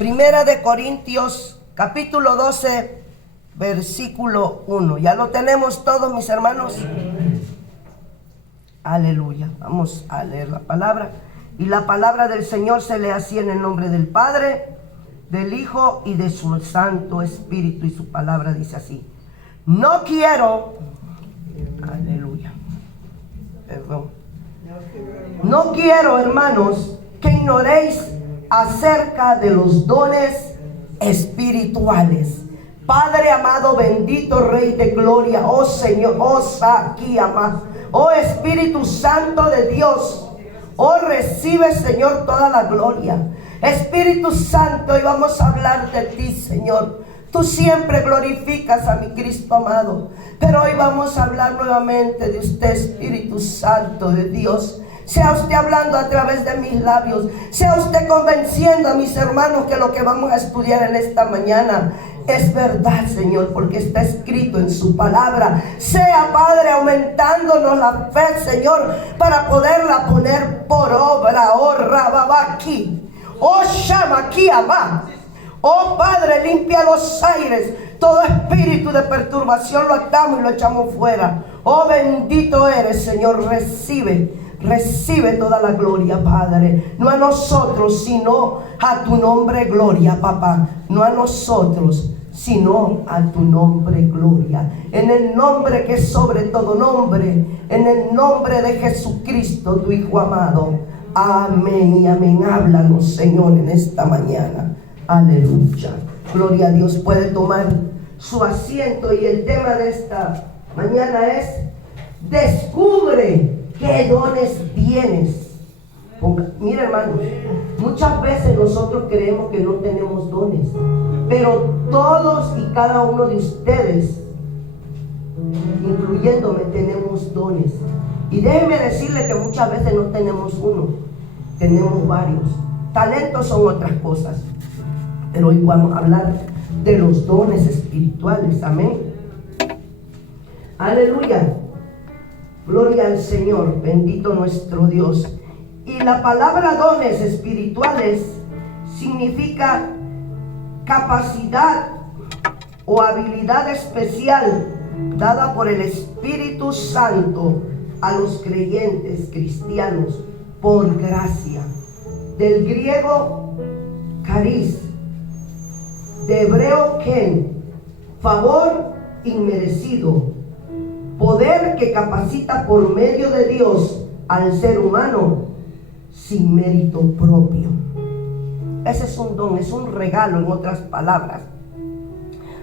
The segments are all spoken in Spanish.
Primera de Corintios, capítulo 12, versículo 1. ¿Ya lo tenemos todos, mis hermanos? Aleluya. Vamos a leer la palabra. Y la palabra del Señor se lee así en el nombre del Padre, del Hijo y de su Santo Espíritu. Y su palabra dice así: no quiero, aleluya, perdón, no quiero, hermanos, que ignoréis acerca de los dones espirituales. Padre amado, bendito Rey de gloria, oh Señor, oh Saquíama, oh Espíritu Santo de Dios, oh recibe, Señor, toda la gloria. Espíritu Santo, hoy vamos a hablar de ti, Señor. Tú siempre glorificas a mi Cristo amado, pero hoy vamos a hablar nuevamente de usted, Espíritu Santo de Dios. Sea usted hablando a través de mis labios, sea usted convenciendo a mis hermanos que lo que vamos a estudiar en esta mañana es verdad, Señor, porque está escrito en su palabra. Sea, Padre, aumentándonos la fe, Señor, para poderla poner por obra. Oh Rababaki, oh Shamakiama, oh Padre, limpia los aires. Todo espíritu de perturbación lo atamos y lo echamos fuera. Oh bendito eres, Señor, recibe toda la gloria, Padre. No a nosotros, sino a tu nombre, gloria, papá. No a nosotros, sino a tu nombre, gloria. En el nombre que es sobre todo nombre, en el nombre de Jesucristo, tu Hijo amado. Amén y amén. Háblanos, Señor, en esta mañana. Aleluya. Gloria a Dios. Puede tomar su asiento y el tema de esta mañana es: descubre qué dones tienes. Mira, hermanos, muchas veces nosotros creemos que no tenemos dones, pero todos y cada uno de ustedes, incluyéndome, tenemos dones. Y déjenme decirle que muchas veces no tenemos uno, tenemos varios. Talentos son otras cosas, pero hoy vamos a hablar de los dones espirituales. Amén. Aleluya. Gloria al Señor, bendito nuestro Dios. Y la palabra dones espirituales significa capacidad o habilidad especial dada por el Espíritu Santo a los creyentes cristianos por gracia. Del griego caris, de hebreo ken, favor inmerecido, poder que capacita por medio de Dios al ser humano sin mérito propio. Ese es un don, es un regalo, en otras palabras.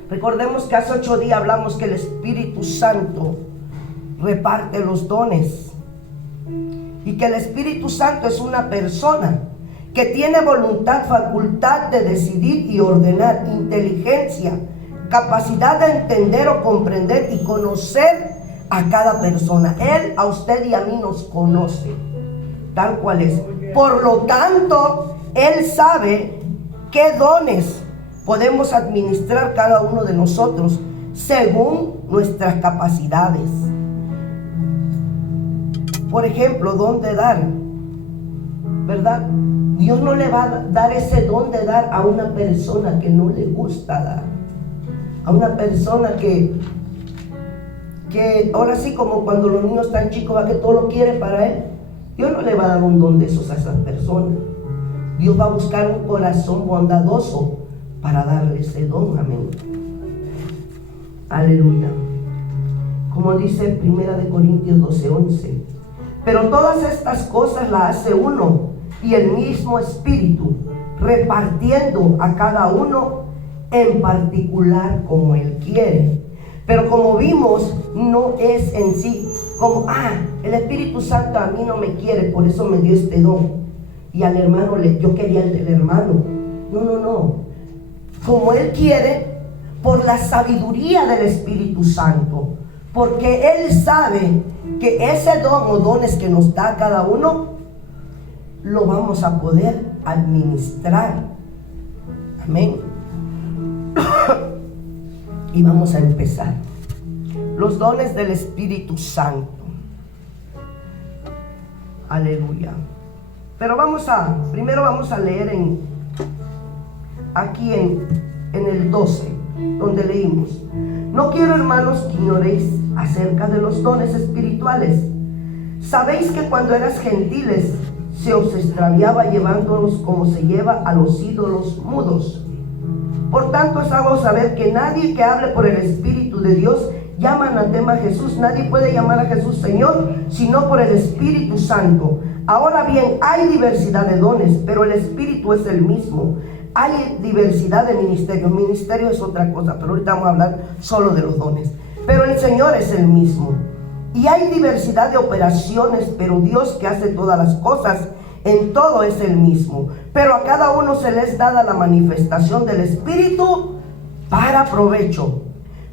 Recordemos que hace 8 días hablamos que el Espíritu Santo reparte los dones y que el Espíritu Santo es una persona que tiene voluntad, facultad de decidir y ordenar, inteligencia, capacidad de entender o comprender y conocer a cada persona. Él a usted y a mí nos conoce tal cual es. Por lo tanto, Él sabe qué dones podemos administrar cada uno de nosotros según nuestras capacidades. Por ejemplo, don de dar, ¿verdad? Dios no le va a dar ese don de dar a una persona que no le gusta dar, a una persona que ahora sí, como cuando los niños están chicos, va, que todo lo quiere para él. Dios no le va a dar un don de esos a esas personas. Dios va a buscar un corazón bondadoso para darle ese don. Amén. Aleluya. Como dice Primera de Corintios 12:11: pero todas estas cosas las hace uno y el mismo Espíritu, repartiendo a cada uno en particular como Él quiere. Pero como vimos, no es en sí como, el Espíritu Santo a mí no me quiere, por eso me dio este don. Y al hermano, yo quería el del hermano. No. Como Él quiere, por la sabiduría del Espíritu Santo. Porque Él sabe que ese don o dones que nos da cada uno, lo vamos a poder administrar. Amén. Y vamos a empezar. Los dones del Espíritu Santo. Aleluya. Pero primero vamos a leer en aquí en el 12, donde leímos: no quiero, hermanos, que ignoréis acerca de los dones espirituales. Sabéis que cuando eras gentiles se os extraviaba llevándolos como se lleva a los ídolos mudos. Por tanto os hago saber que nadie que hable por el Espíritu de Dios llama anatema a Jesús. Nadie puede llamar a Jesús Señor sino por el Espíritu Santo. Ahora bien, hay diversidad de dones, pero el Espíritu es el mismo. Hay diversidad de ministerios. Ministerio es otra cosa, pero ahorita vamos a hablar solo de los dones. Pero el Señor es el mismo. Y hay diversidad de operaciones, pero Dios, que hace todas las cosas, en todo es el mismo. Pero a cada uno se les es dada la manifestación del Espíritu para provecho.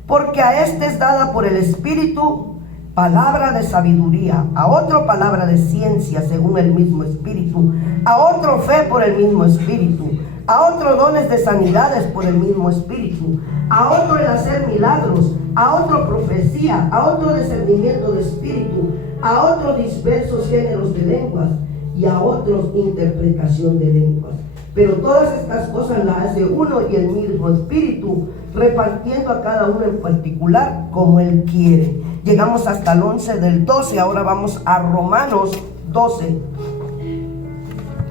Porque a este es dada por el Espíritu palabra de sabiduría, a otro palabra de ciencia según el mismo Espíritu, a otro fe por el mismo Espíritu, a otro dones de sanidades por el mismo Espíritu, a otro el hacer milagros, a otro profecía, a otro discernimiento de espíritu, a otros diversos géneros de lenguas y a otros interpretación de lenguas. Pero todas estas cosas las hace uno y el mismo Espíritu, repartiendo a cada uno en particular como Él quiere. Llegamos hasta el 11 del 12, ahora vamos a Romanos 12.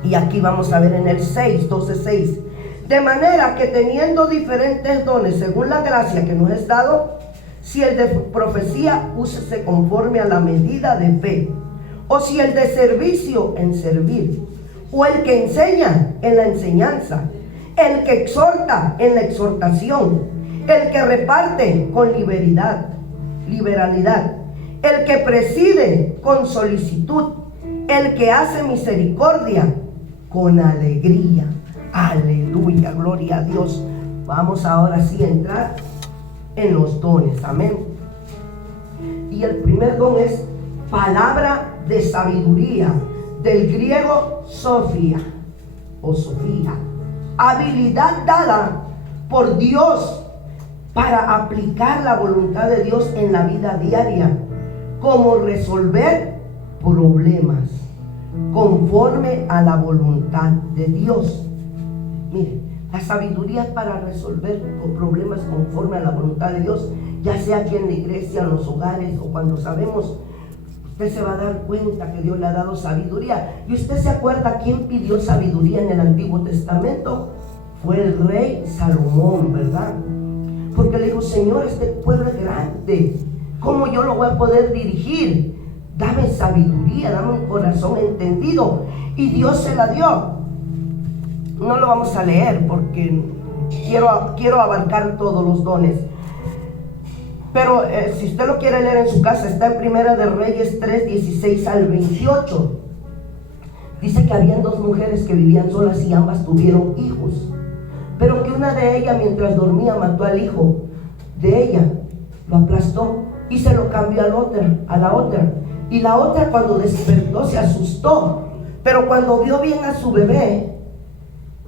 Y aquí vamos a ver en el 6, 12:6. De manera que teniendo diferentes dones según la gracia que nos es dado, si el de profecía, úsese conforme a la medida de fe, o si el de servicio, en servir, o el que enseña, en la enseñanza, el que exhorta, en la exhortación, el que reparte, con liberalidad, el que preside, con solicitud, el que hace misericordia, con alegría. Aleluya, gloria a Dios. Vamos ahora sí a entrar en los dones, amén. Y el primer don es palabra de sabiduría, del griego Sofía o Sofía, habilidad dada por Dios para aplicar la voluntad de Dios en la vida diaria, como resolver problemas conforme a la voluntad de Dios. Mire, la sabiduría es para resolver problemas conforme a la voluntad de Dios, ya sea aquí en la iglesia, en los hogares o cuando sabemos. Usted se va a dar cuenta que Dios le ha dado sabiduría. ¿Y usted se acuerda quién pidió sabiduría en el Antiguo Testamento? Fue el rey Salomón, ¿verdad? Porque le dijo: Señor, este pueblo es grande, ¿cómo yo lo voy a poder dirigir? Dame sabiduría, dame un corazón entendido. Y Dios se la dio. No lo vamos a leer porque quiero abarcar todos los dones. Pero si usted lo quiere leer en su casa, está en Primera de Reyes 3, 16 al 28. Dice que habían dos mujeres que vivían solas y ambas tuvieron hijos. Pero que una de ellas, mientras dormía, mató al hijo de ella, lo aplastó y se lo cambió a la otra. Y la otra, cuando despertó, se asustó. Pero cuando vio bien a su bebé,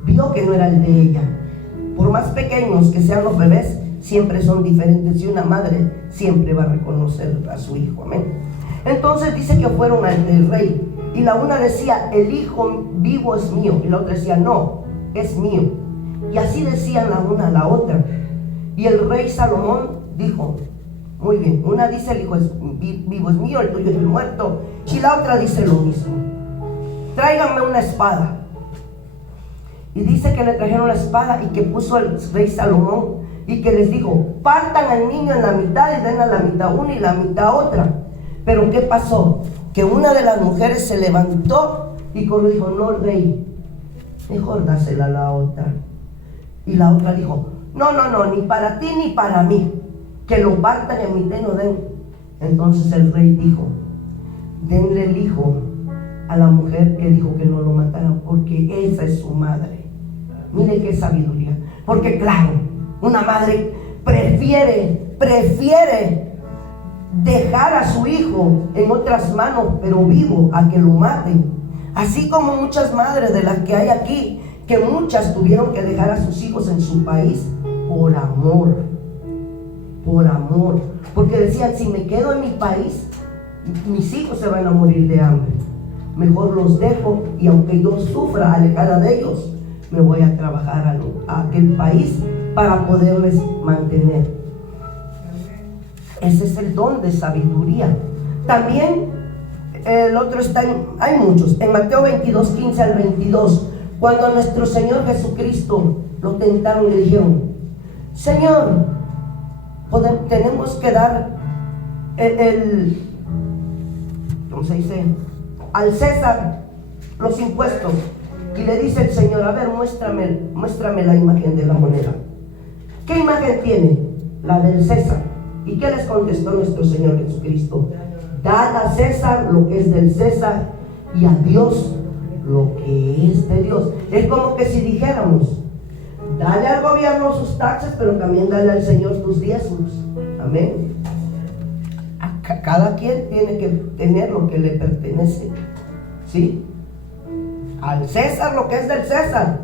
vio que no era el de ella. Por más pequeños que sean los bebés, siempre son diferentes, y una madre siempre va a reconocer a su hijo, amén. Entonces dice que fueron ante el rey, y la una decía: el hijo vivo es mío, y la otra decía: no, es mío. Y así decían la una a la otra. Y el rey Salomón dijo: muy bien, una dice: el hijo vivo es mío, el tuyo es el muerto. Y la otra dice lo mismo: tráiganme una espada. Y dice que le trajeron la espada y que puso el rey Salomón y que les dijo: partan al niño en la mitad y den a la mitad una y la mitad otra. Pero ¿qué pasó? Que una de las mujeres se levantó y corrió y dijo: no, rey, mejor dásela a la otra. Y la otra dijo: no, ni para ti ni para mí, que lo partan en mitad y no den. Entonces el rey dijo: denle el hijo a la mujer que dijo que no lo mataran, porque esa es su madre. Mire qué sabiduría. Porque claro, una madre prefiere dejar a su hijo en otras manos, pero vivo, a que lo maten. Así como muchas madres de las que hay aquí, que muchas tuvieron que dejar a sus hijos en su país por amor. Porque decían: si me quedo en mi país, mis hijos se van a morir de hambre. Mejor los dejo, y aunque yo sufra alejada de ellos, me voy a trabajar a aquel país para poderles mantener. Ese es el don de sabiduría. También el otro está hay muchos. En Mateo 22, 15 al 22, cuando a nuestro Señor Jesucristo lo tentaron y le dijeron: Señor, tenemos que dar ¿cómo se dice? Al César los impuestos. Y le dice el Señor: a ver, muéstrame la imagen de la moneda. ¿Qué imagen tiene? La del César. ¿Y qué les contestó nuestro Señor Jesucristo? Dad a César lo que es del César y a Dios lo que es de Dios. Es como que si dijéramos: dale al gobierno sus taxes, pero también dale al Señor tus diezmos. Amén. Cada quien tiene que tener lo que le pertenece, ¿sí? Al César lo que es del César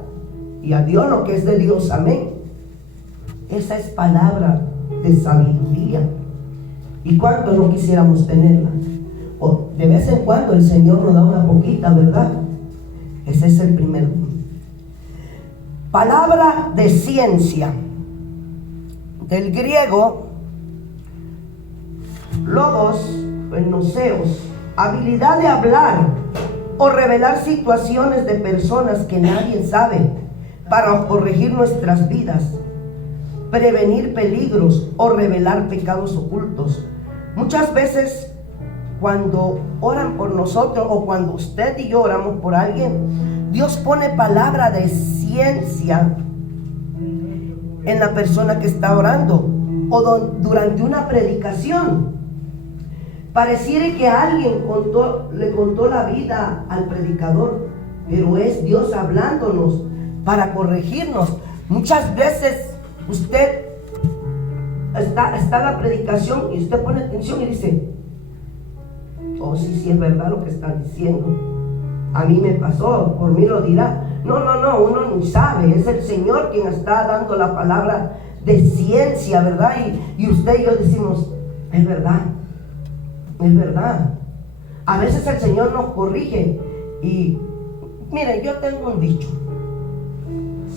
y a Dios lo que es de Dios. Amén. Esa es palabra de sabiduría. ¿Y cuántos no quisiéramos tenerla? O de vez en cuando el Señor nos da una poquita, ¿verdad? Ese es el primero. Palabra de ciencia, del griego logos, gnoseos, habilidad de hablar o revelar situaciones de personas que nadie sabe para corregir nuestras vidas, prevenir peligros o revelar pecados ocultos. Muchas veces cuando oran por nosotros o cuando usted y yo oramos por alguien, Dios pone palabra de ciencia en la persona que está orando o durante una predicación. Pareciera que alguien le contó la vida al predicador, pero es Dios hablándonos para corregirnos. Muchas veces usted está en la predicación y usted pone atención y dice: oh, sí es verdad lo que están diciendo. A mí me pasó, por mí lo dirá. No, uno ni sabe. Es el Señor quien está dando la palabra de ciencia, ¿verdad? Y usted y yo decimos: es verdad. Es verdad. A veces el Señor nos corrige. Y miren, yo tengo un dicho: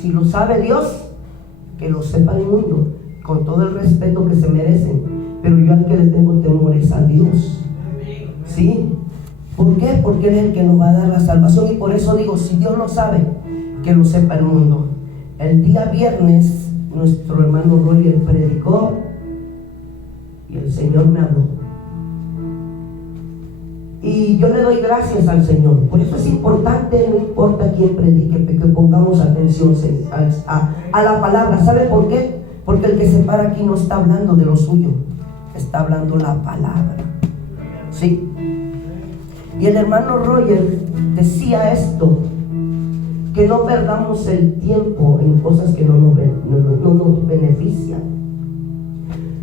si lo sabe Dios, que lo sepa el mundo, con todo el respeto que se merecen. Pero yo al que le tengo temor es a Dios. ¿Sí? ¿Por qué? Porque Él es el que nos va a dar la salvación. Y por eso digo, si Dios lo sabe, que lo sepa el mundo. El día viernes nuestro hermano Roger predicó y el Señor me habló. Y yo le doy gracias al Señor. Por eso es importante, no importa quién predique, que pongamos atención a la palabra. ¿Sabe por qué? Porque el que se para aquí no está hablando de lo suyo, está hablando la palabra. ¿Sí? Y el hermano Roger decía esto: que no perdamos el tiempo en cosas que no nos benefician.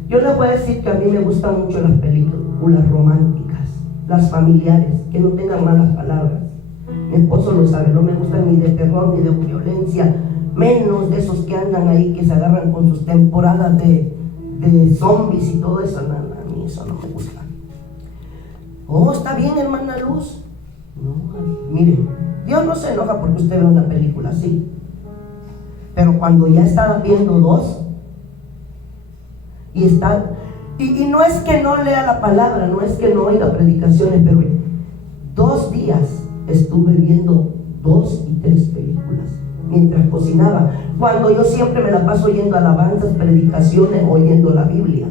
Yo les voy a decir que a mí me gustan mucho las películas románticas, las familiares, que no tengan malas palabras. Mi esposo lo sabe, no me gustan ni de terror ni de violencia, menos de esos que andan ahí, que se agarran con sus temporadas de zombies y todo eso. No, a mí eso no me gusta. Oh, está bien, hermana Luz. No, mire, Dios no se enoja porque usted ve una película así. Pero cuando ya está viendo dos y está... Y no es que no lea la palabra, no es que no oiga predicaciones, pero 2 días estuve viendo 2 y 3 películas mientras cocinaba, cuando yo siempre me la paso oyendo alabanzas, predicaciones, oyendo la Biblia.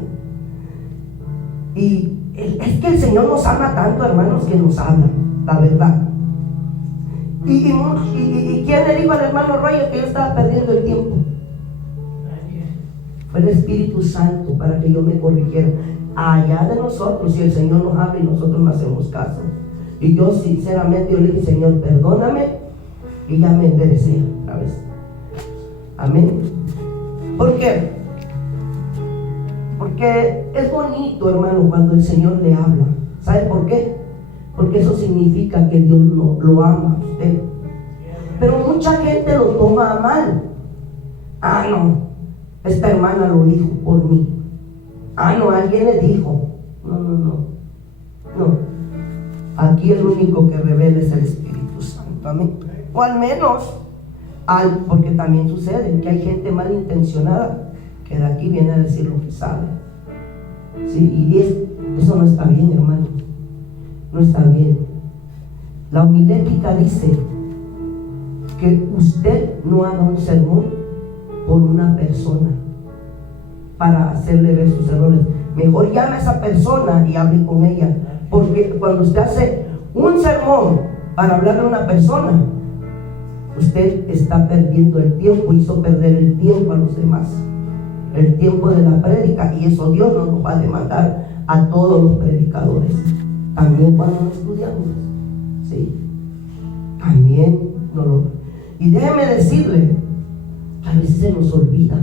Y es que el Señor nos ama tanto, hermanos, que nos habla, la verdad. ¿Y quién le dijo al hermano Roger que yo estaba perdiendo el tiempo? Fue el Espíritu Santo para que yo me corrigiera. Allá de nosotros, si el Señor nos habla y nosotros no hacemos caso. Y yo sinceramente, yo le dije: Señor, perdóname. Y ya me enderecé otra vez. Amén. ¿Por qué? Porque es bonito, hermano, cuando el Señor le habla. ¿Sabe por qué? Porque eso significa que Dios lo ama a usted. Pero mucha gente lo toma a mal. Ah, no, esta hermana lo dijo por mí. Ah, no, alguien le dijo. No. Aquí el único que revela es el Espíritu Santo. Amén. O al menos Porque también sucede que hay gente malintencionada que de aquí viene a decir lo que sabe. Sí, y eso no está bien, hermano. No está bien. La homilética dice que usted no haga un sermón por una persona para hacerle ver sus errores. Mejor llame a esa persona y hable con ella, porque cuando usted hace un sermón para hablarle a una persona, usted está perdiendo el tiempo, hizo perder el tiempo a los demás, el tiempo de la prédica, y eso Dios no nos va a demandar a todos los predicadores. También cuando nos estudiamos, sí, también no lo. Y déjeme decirle, a veces se nos olvida,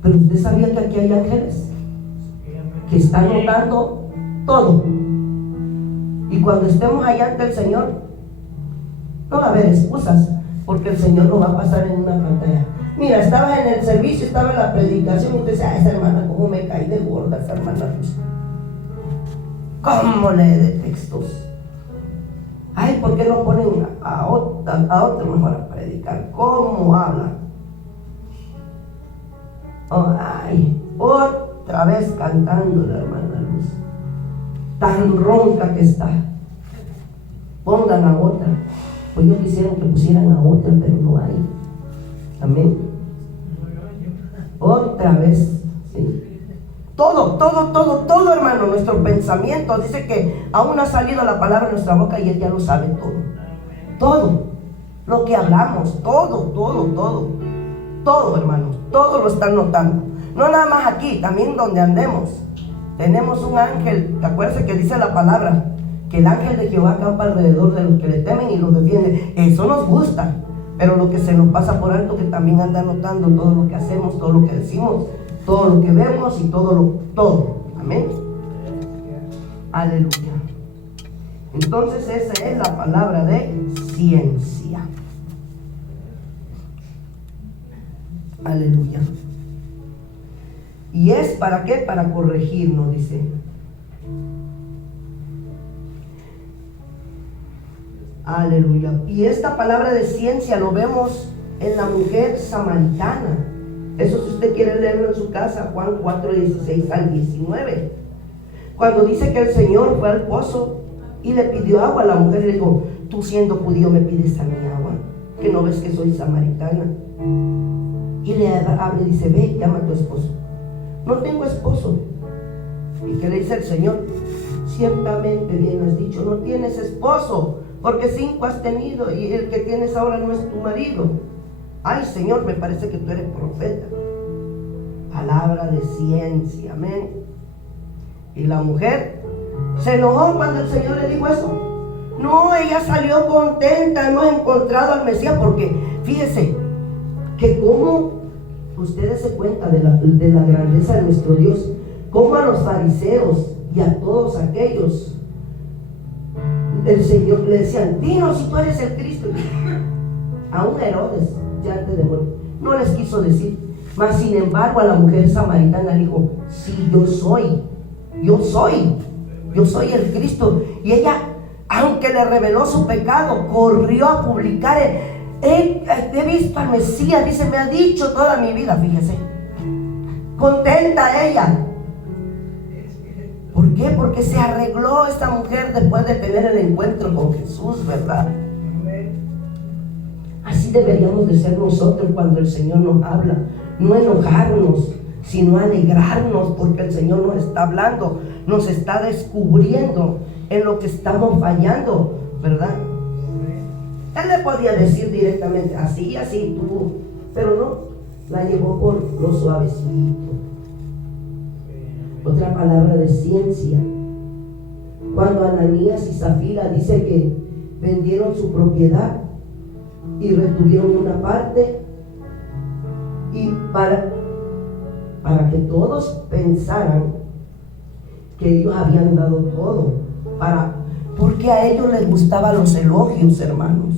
pero usted sabía que aquí hay ángeles que están notando todo, y cuando estemos allá ante el Señor no va a haber excusas, porque el Señor lo va a pasar en una pantalla. Mira, estaba en el servicio, estaba en la predicación, y usted dice: esa hermana, cómo me caí de gorda, esa hermana Luz, cómo lee de textos. Ay, ¿por qué no ponen a otro mejor a predicar? ¿Cómo habla? Oh, ay, otra vez cantando la hermana Luz, tan ronca que está. Pongan a otra. Pues yo quisiera que pusieran a otra, pero no hay. Amén. Otra vez, sí. Todo, hermano. Nuestro pensamiento dice que aún ha salido la palabra en nuestra boca y Él ya lo sabe todo. Todo lo que hablamos, todo, hermano, todo lo están notando. No nada más aquí, también donde andemos. Tenemos un ángel. Acuérdense que dice la palabra que el ángel de Jehová acampa alrededor de los que le temen y los defiende. Eso nos gusta, pero lo que se nos pasa por alto, que también anda notando todo lo que hacemos, todo lo que decimos, todo lo que vemos y todo. Amén. Aleluya. Entonces esa es la palabra de ciencia. Aleluya. ¿Y es para qué? Para corregirnos, dice. Aleluya. Y esta palabra de ciencia lo vemos en la mujer samaritana. Eso, si usted quiere leerlo en su casa, Juan 4:16 al 19. Cuando dice que el Señor fue al pozo y le pidió agua, la mujer le dijo: tú siendo judío me pides a mí agua, que no ves que soy samaritana. Y le habla y dice: ve, llama a tu esposo. No tengo esposo. ¿Y qué le dice el Señor? Ciertamente bien has dicho, no tienes esposo, porque 5 has tenido y el que tienes ahora no es tu marido. Ay, Señor, me parece que tú eres profeta. Palabra de ciencia, amén. Y la mujer se enojó cuando el Señor le dijo eso. No, ella salió contenta, hemos encontrado al Mesías, porque fíjese que como ustedes se cuentan de la grandeza de nuestro Dios, como a los fariseos y a todos aquellos, el Señor le decían: dinos si tú eres el Cristo. Aún Herodes, ya antes de morir, no les quiso decir. Mas sin embargo a la mujer samaritana le dijo: sí, yo soy el Cristo. Y ella, aunque le reveló su pecado, corrió a publicar: he visto al Mesías, dice, me ha dicho toda mi vida. Fíjese, contenta ella. ¿Por qué? Porque se arregló esta mujer después de tener el encuentro con Jesús, ¿verdad? Así deberíamos de ser nosotros cuando el Señor nos habla. No enojarnos, sino alegrarnos, porque el Señor nos está hablando, nos está descubriendo en lo que estamos fallando, ¿verdad? Él le podía decir directamente: así, tú, pero no, la llevó por lo suavecito. Otra palabra de ciencia. Cuando Ananías y Zafira dice que vendieron su propiedad y retuvieron una parte, y para que todos pensaran que ellos habían dado todo, porque a ellos les gustaban los elogios, hermanos.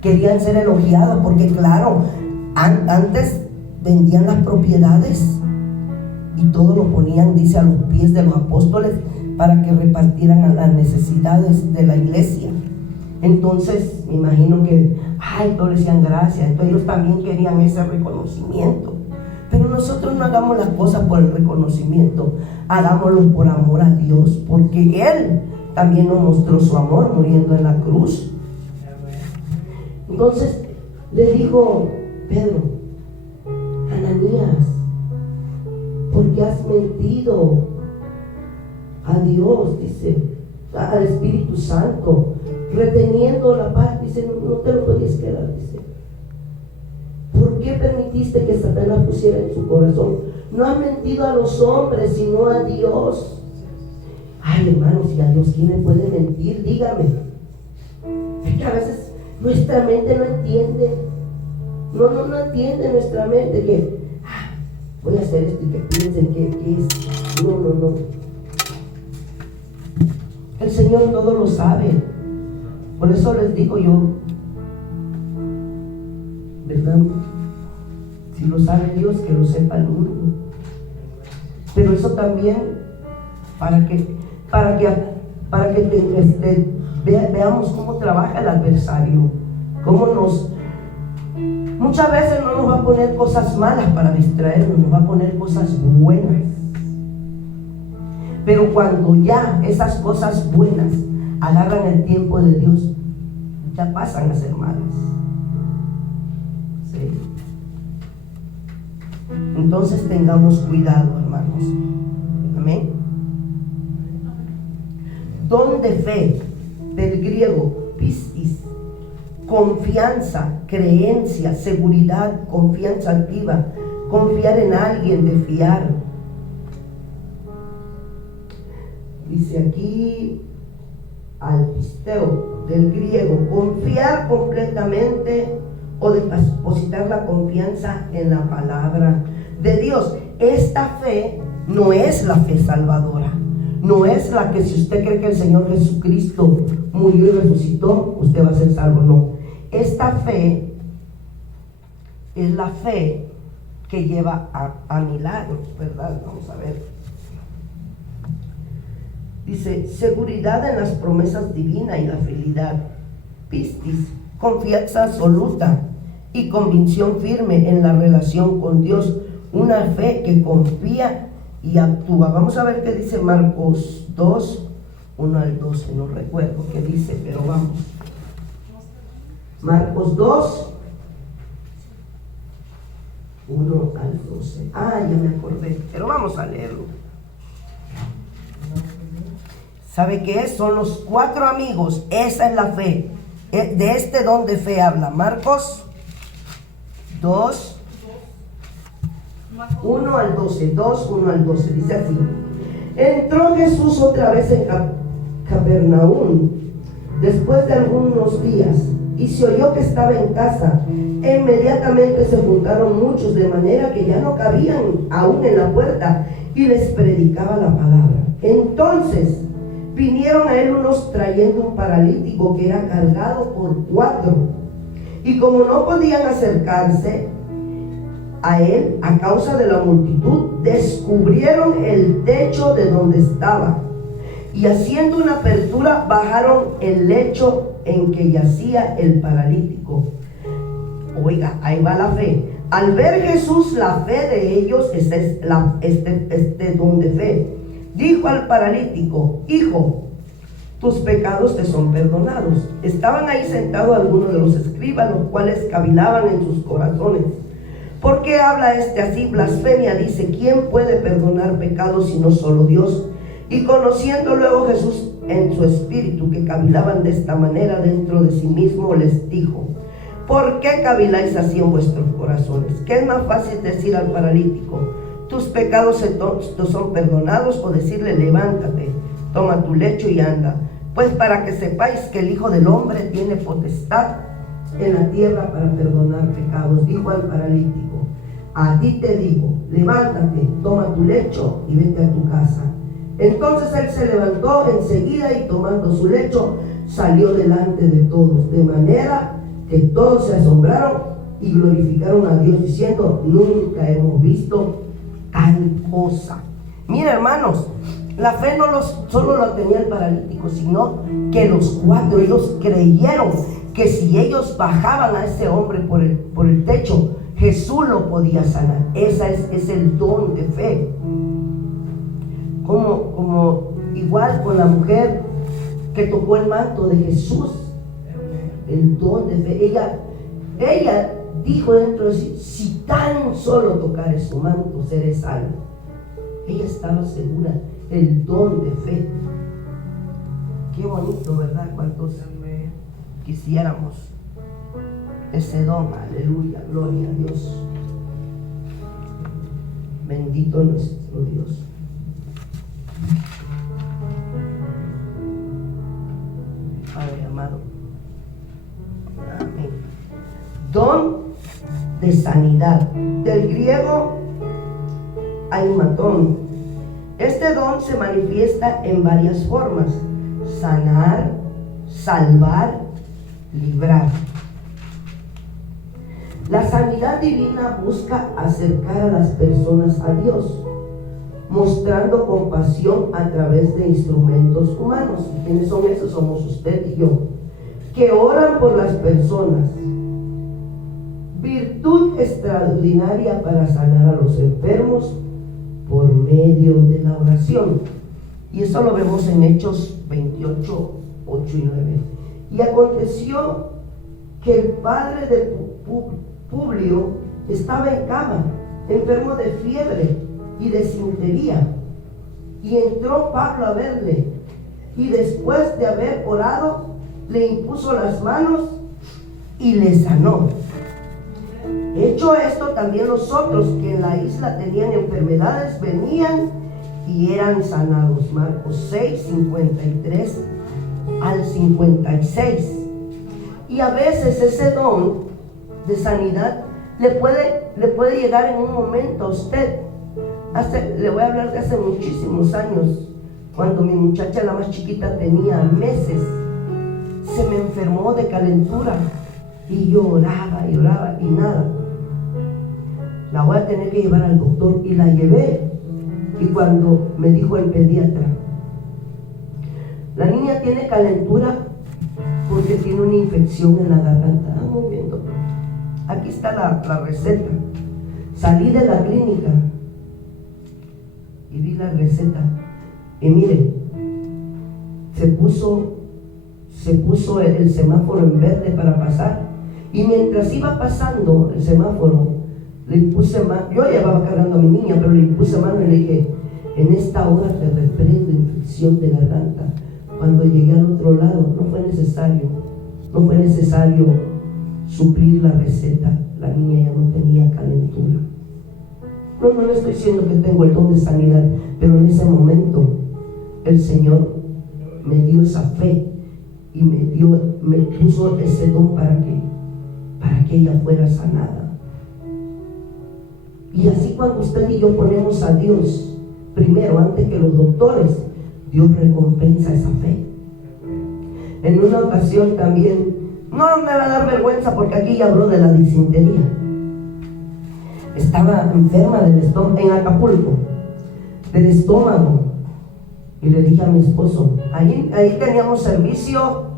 Querían ser elogiados, porque claro, antes vendían las propiedades y todo lo ponían, dice, a los pies de los apóstoles para que repartieran a las necesidades de la iglesia. Entonces me imagino que ay, todos le decían gracias. Entonces ellos también querían ese reconocimiento. Pero nosotros no hagamos las cosas por el reconocimiento, hagámoslo por amor a Dios, porque Él también nos mostró su amor muriendo en la cruz. Entonces le dijo Pedro: Ananías, ¿por qué has mentido a Dios? Dice, al Espíritu Santo, reteniendo la parte. Dice, no te lo podías quedar. Dice, ¿por qué permitiste que Satanás pusiera en su corazón? No has mentido a los hombres, sino a Dios. Ay, hermanos, si a Dios, ¿quién le puede mentir? Dígame. Es que a veces nuestra mente no entiende. No entiende nuestra mente que voy a hacer esto y que piensen que es. No. El Señor todo lo sabe. Por eso les digo yo, ¿verdad? Si lo sabe Dios, que lo sepa el mundo. Pero eso también para que veamos cómo trabaja el adversario, muchas veces no nos va a poner cosas malas para distraernos, nos va a poner cosas buenas. Pero cuando ya esas cosas buenas agarran el tiempo de Dios, ya pasan a ser malas. ¿Sí? Entonces tengamos cuidado, hermanos. Amén. Don de fe, del griego pistis, confianza, creencia, seguridad, confianza activa, confiar en alguien, de fiar. Dice aquí alpisteo, del griego, confiar completamente o depositar la confianza en la palabra de Dios. Esta fe no es la fe salvadora, no es la que si usted cree que el Señor Jesucristo murió y resucitó, usted va a ser salvo. No, esta fe es la fe que lleva a milagros, ¿verdad? Vamos a ver. Dice, seguridad en las promesas divinas y la fidelidad. Pistis, confianza absoluta y convicción firme en la relación con Dios. Una fe que confía y actúa. Vamos a ver qué dice Marcos 2, 1 al 12. No recuerdo qué dice, pero vamos. Marcos 2, 1 al 12. Ah, ya me acordé, pero vamos a leerlo. ¿Sabe qué es? Son los 4 amigos. Esa es la fe. De este don de fe habla Marcos 2, 1 al 12. 2, 1 al 12. Dice así: entró Jesús otra vez en Capernaum después de algunos días, y se oyó que estaba en casa. E inmediatamente se juntaron muchos, de manera que ya no cabían aún en la puerta, y les predicaba la palabra. Entonces vinieron a él unos trayendo un paralítico que era cargado por 4, y como no podían acercarse a él a causa de la multitud, descubrieron el techo de donde estaba, y haciendo una apertura bajaron el lecho en que yacía el paralítico. Oiga, ahí va la fe. Al ver Jesús la fe de ellos, este don de fe, dijo al paralítico: hijo, tus pecados te son perdonados. Estaban ahí sentados algunos de los escribas, los cuales cavilaban en sus corazones: ¿por qué habla este así? Blasfemia dice. ¿Quién puede perdonar pecados sino solo Dios? Y conociendo luego Jesús en su espíritu que cavilaban de esta manera dentro de sí mismo, les dijo: ¿por qué caviláis así en vuestros corazones? ¿Qué es más fácil decir al paralítico: tus pecados te son perdonados, o decirle: levántate, toma tu lecho y anda? Pues para que sepáis que el Hijo del Hombre tiene potestad en la tierra para perdonar pecados. Dijo al paralítico: a ti te digo, levántate, toma tu lecho y vete a tu casa. Entonces él se levantó enseguida y tomando su lecho salió delante de todos, de manera que todos se asombraron y glorificaron a Dios, diciendo: nunca hemos visto tal cosa. Mira, hermanos, la fe no solo lo tenía el paralítico, sino que los 4, ellos creyeron. que si ellos bajaban a ese hombre por el techo, Jesús lo podía sanar. Es el don de fe. Como igual con la mujer que tocó el manto de Jesús, el don de fe. Ella dijo dentro de sí: si tan solo tocare su manto, seré salvo. Ella estaba segura, el don de fe. Qué bonito, ¿verdad? ¿Cuántos quisiéramos ese don? Aleluya, gloria a Dios. Bendito nuestro Dios. Padre amado, amén. Don de sanidad, del griego aimatón. Este don se manifiesta en varias formas: sanar, salvar, librar. La sanidad divina busca acercar a las personas a Dios, mostrando compasión a través de instrumentos humanos. ¿Quiénes son esos? Somos usted y yo, que oran por las personas. Virtud extraordinaria para sanar a los enfermos por medio de la oración. Y eso lo vemos en Hechos 28, 8 y 9. Y aconteció que el padre de Publio estaba en cama, enfermo de fiebre y de desintería. Y entró Pablo a verle, y después de haber orado, le impuso las manos y le sanó. Hecho esto, también los otros que en la isla tenían enfermedades venían y eran sanados. Marcos 6, 53 al 56. Y a veces ese don de sanidad le puede llegar en un momento a usted. Le voy a hablar de hace muchísimos años, cuando mi muchacha, la más chiquita, tenía meses. Se me enfermó de calentura y yo oraba y nada. La voy a tener que llevar al doctor, y la llevé. Y cuando me dijo el pediatra: la niña tiene calentura porque tiene una infección en la garganta. Ah, muy bien, doctor. Aquí está la receta. Salí de la clínica y vi la receta, y mire, se puso el semáforo en verde para pasar, y mientras iba pasando el semáforo, le impuse mano. Yo llevaba cargando a mi niña, pero le impuse mano y le dije: en esta hora te reprendo infección de garganta. Cuando llegué al otro lado, no fue necesario suplir la receta. La niña ya no tenía calentura. No le estoy diciendo que tengo el don de sanidad, pero en ese momento el Señor me dio esa fe y me puso ese don para que ella fuera sanada. Y así, cuando usted y yo ponemos a Dios primero, antes que los doctores, Dios recompensa esa fe. En una ocasión también, no me va a dar vergüenza porque aquí ya habló de la disentería. Estaba enferma del estómago, en Acapulco, del estómago, y le dije a mi esposo, ahí teníamos servicio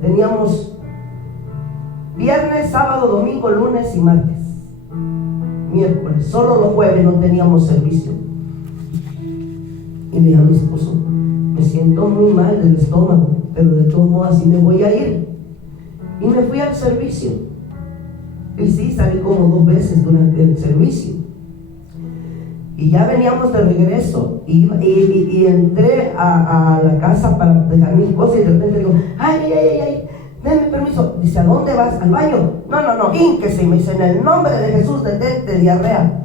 teníamos viernes, sábado, domingo, lunes y martes, miércoles. Solo los jueves no teníamos servicio. Y le dije a mi esposo: me siento muy mal del estómago, pero de todos modos así me voy a ir. Y me fui al servicio. Y sí, salí como 2 veces durante el servicio. Y ya veníamos de regreso, y entré a la casa para dejar mis cosas, y de repente digo: ay, denme permiso. Dice: ¿a dónde vas? ¿Al baño? No, ínquese. Y me dice: en el nombre de Jesús, detente diarrea.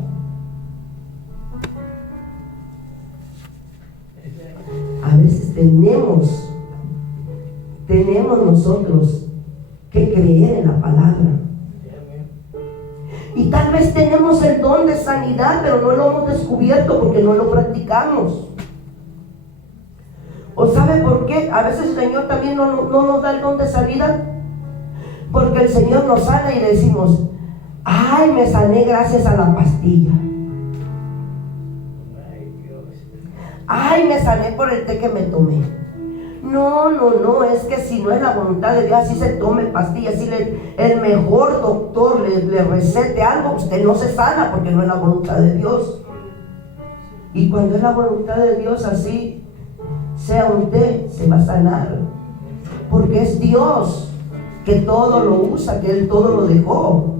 A veces tenemos nosotros que creer en la palabra. Y tal vez tenemos el don de sanidad, pero no lo hemos descubierto porque no lo practicamos. ¿O sabe por qué? A veces el Señor también no nos da el don de sanidad, porque el Señor nos sana y decimos: ay, me sané gracias a la pastilla. Ay, me sané por el té que me tomé. No, es que si no es la voluntad de Dios, así se tome pastillas, si el mejor doctor le recete algo, usted no se sana porque no es la voluntad de Dios. Y cuando es la voluntad de Dios, así sea usted, se va a sanar, porque es Dios que todo lo usa, que Él todo lo dejó.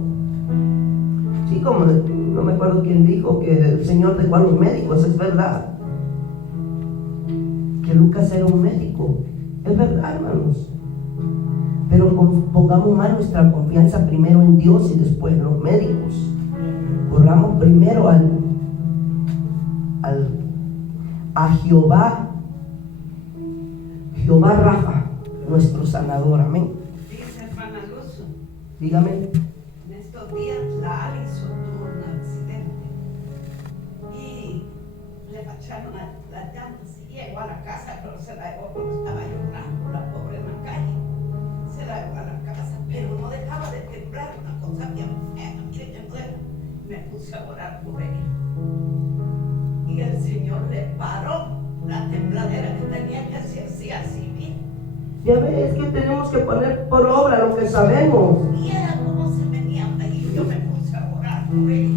Sí, como no me acuerdo quién dijo que el Señor dejó a los médicos, es verdad. Que Lucas era un médico, es verdad, hermanos. Pero pongamos más nuestra confianza primero en Dios y después en los médicos. Corramos primero a Jehová Rafa, nuestro sanador, amén. Dice hermana Luz, Dígame. en estos días la Alison tuvo un accidente y le facharon las llantas y llegó a la casa, pero se la llevó porque estaba llorando la pobre en la calle. Se la llevó a la casa, pero no dejaba de temblar, una cosa bien fea. Mire que duele. Me puse a orar por ella y el Señor le paró la tembladera que tenía, que se hacía así, mire. Ya ves, es que tenemos que poner por obra lo que sabemos. Y era como se venía ahí, yo me puse a orar por ella.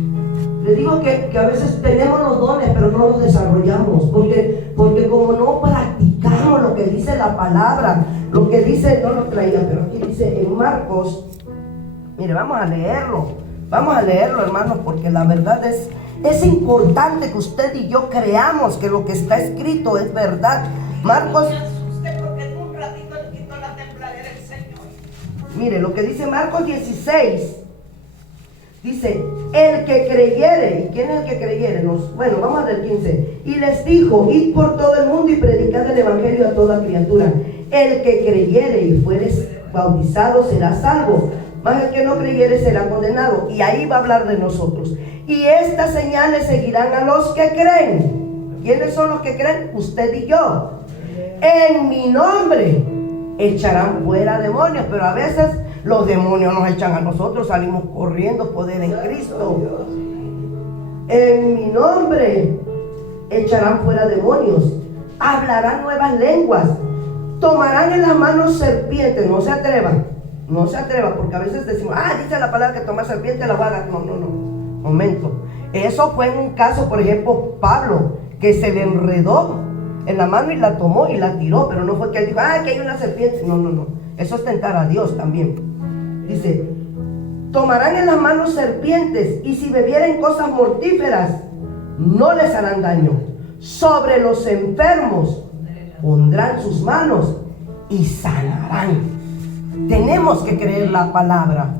Le digo que a veces tenemos los dones, pero no los desarrollamos, porque como no practicamos lo que dice la palabra, lo que dice, no lo traía, pero aquí dice en Marcos, mire, vamos a leerlo, hermanos, porque la verdad es importante que usted y yo creamos que lo que está escrito es verdad. Marcos, No se asuste porque en un ratito le quitó la tembladera el Señor. mire lo que dice Marcos 16. Dice, el que creyere. ¿Y quién es el que creyere? Bueno, vamos al 15. Y les dijo, id por todo el mundo y predicad el evangelio a toda criatura. El que creyere y fuere bautizado será salvo, mas el que no creyere será condenado. Y ahí va a hablar de nosotros. Y estas señales seguirán a los que creen. ¿Quiénes son los que creen? Usted y yo. En mi nombre echarán fuera demonios. Pero a veces los demonios nos echan a nosotros, salimos corriendo, poder en Cristo. En mi nombre echarán fuera demonios, hablarán nuevas lenguas, tomarán en las manos serpientes. No se atreva, porque a veces decimos, dice la palabra que tomar serpiente la va a dar. No, momento. Eso fue en un caso, por ejemplo, Pablo, que se le enredó en la mano y la tomó y la tiró, pero no fue que él dijo, que hay una serpiente. No. Eso es tentar a Dios también. Dice, tomarán en las manos serpientes y si bebieren cosas mortíferas, no les harán daño. Sobre los enfermos pondrán sus manos y sanarán. Tenemos que creer la palabra.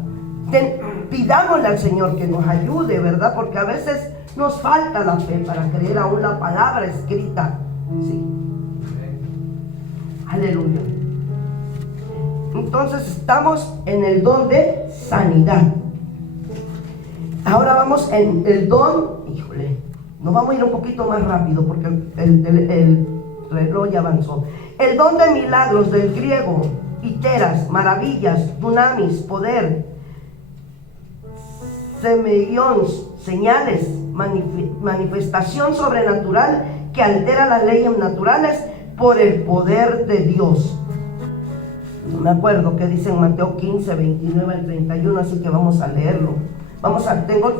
Pidámosle al Señor que nos ayude, ¿verdad? Porque a veces nos falta la fe para creer aún la palabra escrita. Sí. Aleluya. Entonces estamos en el don de sanidad. Ahora vamos en el don, nos vamos a ir un poquito más rápido porque el reloj ya avanzó. El don de milagros, del griego, iteras, maravillas, dunamis, poder, semeions, señales, manifestación sobrenatural que altera las leyes naturales por el poder de Dios. No me acuerdo qué dice en Mateo 15, 29 al 31, así que vamos a leerlo. Tengo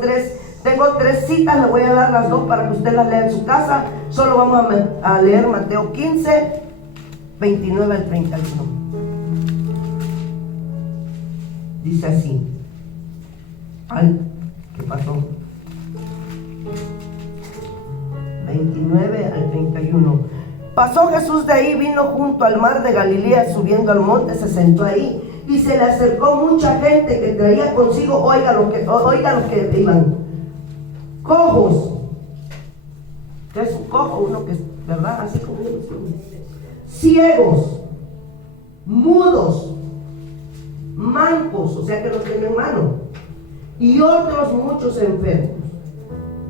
tres citas, le voy a dar las dos para que usted las lea en su casa. Solo vamos a leer Mateo 15, 29 al 31. Dice así. ¿Qué pasó? 29 al 31. Pasó Jesús de ahí, vino junto al mar de Galilea, subiendo al monte, se sentó ahí y se le acercó mucha gente que traía consigo, oiga los que iban, cojos. ¿Qué es un cojo? Uno que es, ¿verdad? Así como ciegos, mudos, mancos, o sea que no tienen mano, y otros muchos enfermos.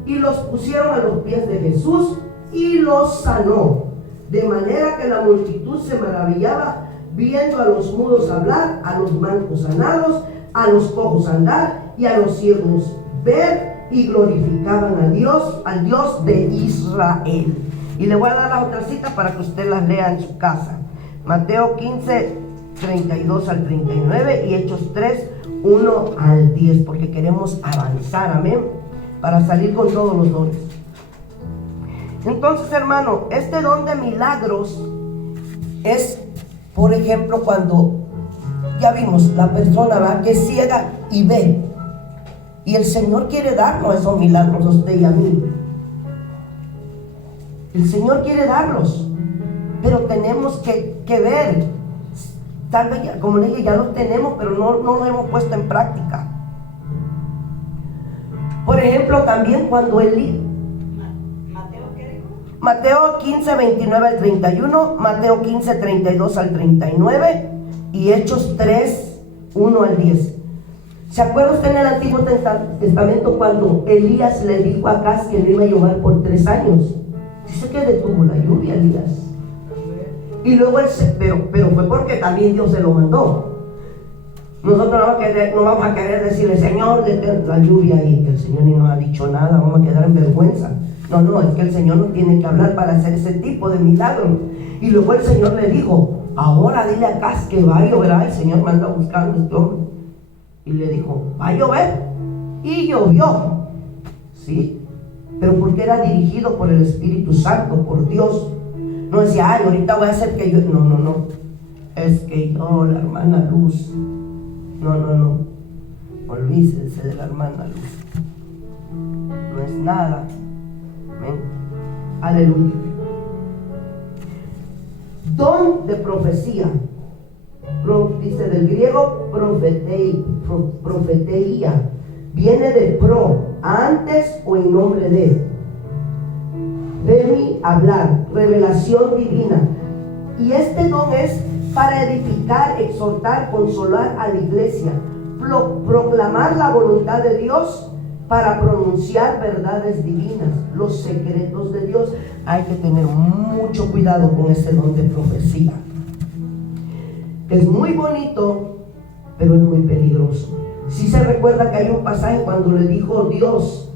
Y los pusieron a los pies de Jesús y los sanó. De manera que la multitud se maravillaba viendo a los mudos hablar, a los mancos sanados, a los cojos andar y a los ciegos ver, y glorificaban a Dios, al Dios de Israel. Y le voy a dar las otras citas para que usted las lea en su casa. Mateo 15, 32 al 39 y Hechos 3, 1 al 10, porque queremos avanzar, amén, para salir con todos los dones. Entonces, hermano, este don de milagros es, por ejemplo, cuando ya vimos la persona, ¿verdad?, que es ciega y ve, y el Señor quiere darnos esos milagros a usted y a mí. El Señor quiere darlos, pero tenemos que ver. Tal vez, como le dije, ya los tenemos, pero no los hemos puesto en práctica. Por ejemplo, también cuando Mateo 15, 29 al 31, Mateo 15, 32 al 39 y Hechos 3, 1 al 10. ¿Se acuerda usted en el Antiguo Testamento cuando Elías le dijo a Acaz que le iba a llover por 3 años? Dice que detuvo la lluvia, Elías. Y luego pero fue porque también Dios se lo mandó. Nosotros no vamos a querer decirle, Señor, detén la lluvia, y que el Señor ni nos ha dicho nada, vamos a quedar en vergüenza. No, es que el Señor nos tiene que hablar para hacer ese tipo de milagros. Y luego el Señor le dijo, ahora dile a Acaz que va a llover. El Señor manda buscando a este hombre. Y le dijo, va a llover. Y llovió. ¿Sí? Pero porque era dirigido por el Espíritu Santo, por Dios. No decía, ay, ahorita voy a hacer que yo... No. Es que yo, la hermana Luz. No. Olvídense de la hermana Luz. No es nada. Amén. Aleluya. Don de profecía. Dice del griego profeteía. Viene de pro, antes o en nombre de. Femi, hablar, revelación divina. Y este don es para edificar, exhortar, consolar a la iglesia, proclamar la voluntad de Dios, para pronunciar verdades divinas, los secretos de Dios. Hay que tener mucho cuidado con ese don de profecía. Es muy bonito, pero es muy peligroso. Si se recuerda que hay un pasaje cuando le dijo Dios,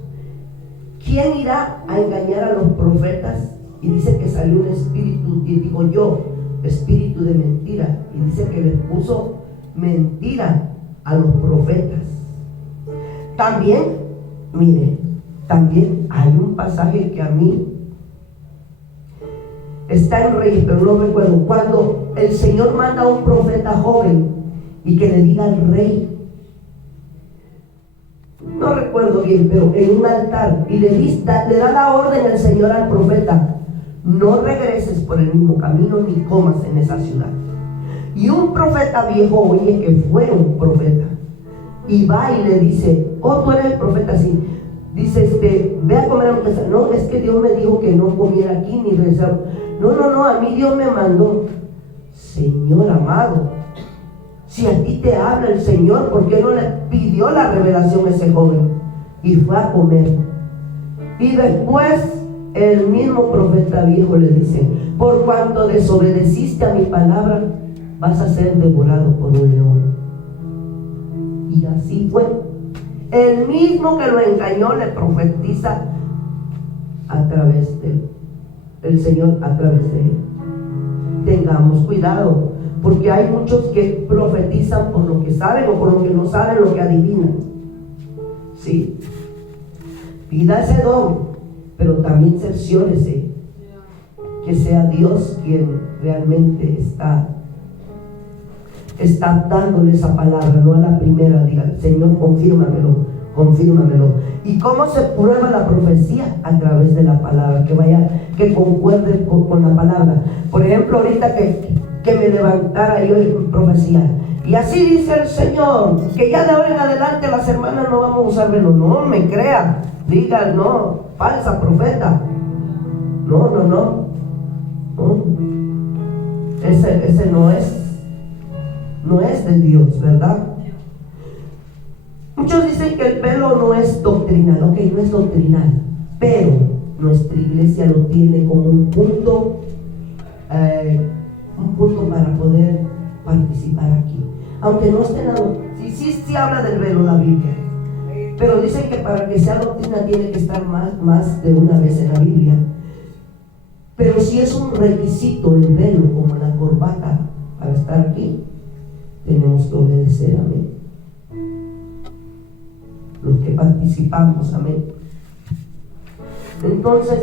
¿quién irá a engañar a los profetas? Y dice que salió un espíritu, y digo yo, espíritu de mentira, y dice que les puso mentira a los profetas. También, mire, también hay un pasaje que a mí está en Reyes, pero no recuerdo, cuando el Señor manda a un profeta joven y que le diga al rey, no recuerdo bien, pero en un altar, y le da la orden el Señor al profeta, no regreses por el mismo camino ni comas en esa ciudad. Y un profeta viejo oye que fue un profeta y va y le dice, oh, tú eres el profeta, sí. Dice, ve a comer a mi casa. No, es que Dios me dijo que no comiera aquí ni regresara. No, a mí Dios me mandó. Señor amado, si a ti te habla el Señor, ¿por qué no le pidió la revelación a ese joven? Y fue a comer. Y después el mismo profeta viejo le dice, por cuanto desobedeciste a mi palabra, vas a ser devorado por un león. Y así fue. El mismo que lo engañó le profetiza a través de el Señor, a través de él. Tengamos cuidado, porque hay muchos que profetizan por lo que saben o por lo que no saben, lo que adivinan. Sí. Pida ese don, pero también cerciórese que sea Dios quien realmente está dándole esa palabra, no a la primera. Diga, Señor, confírmamelo. ¿Y cómo se prueba la profecía? A través de la palabra, que concuerde con la palabra. Por ejemplo, ahorita que me levantara yo en profecía, y así dice el Señor, que ya de ahora en adelante las hermanas no vamos a usar velo. No me crea, diga, no, falsa profeta. No. Ese no es de Dios, ¿verdad? Muchos dicen que el velo no es doctrinal. Ok, no es doctrinal, pero nuestra iglesia lo tiene como un punto para poder participar aquí. Aunque no esté nada, sí habla del velo la Biblia, pero dicen que para que sea doctrina tiene que estar más de una vez en la Biblia. Pero si es un requisito el velo como la corbata para estar aquí, tenemos que obedecer, amén. Los que participamos, amén. Entonces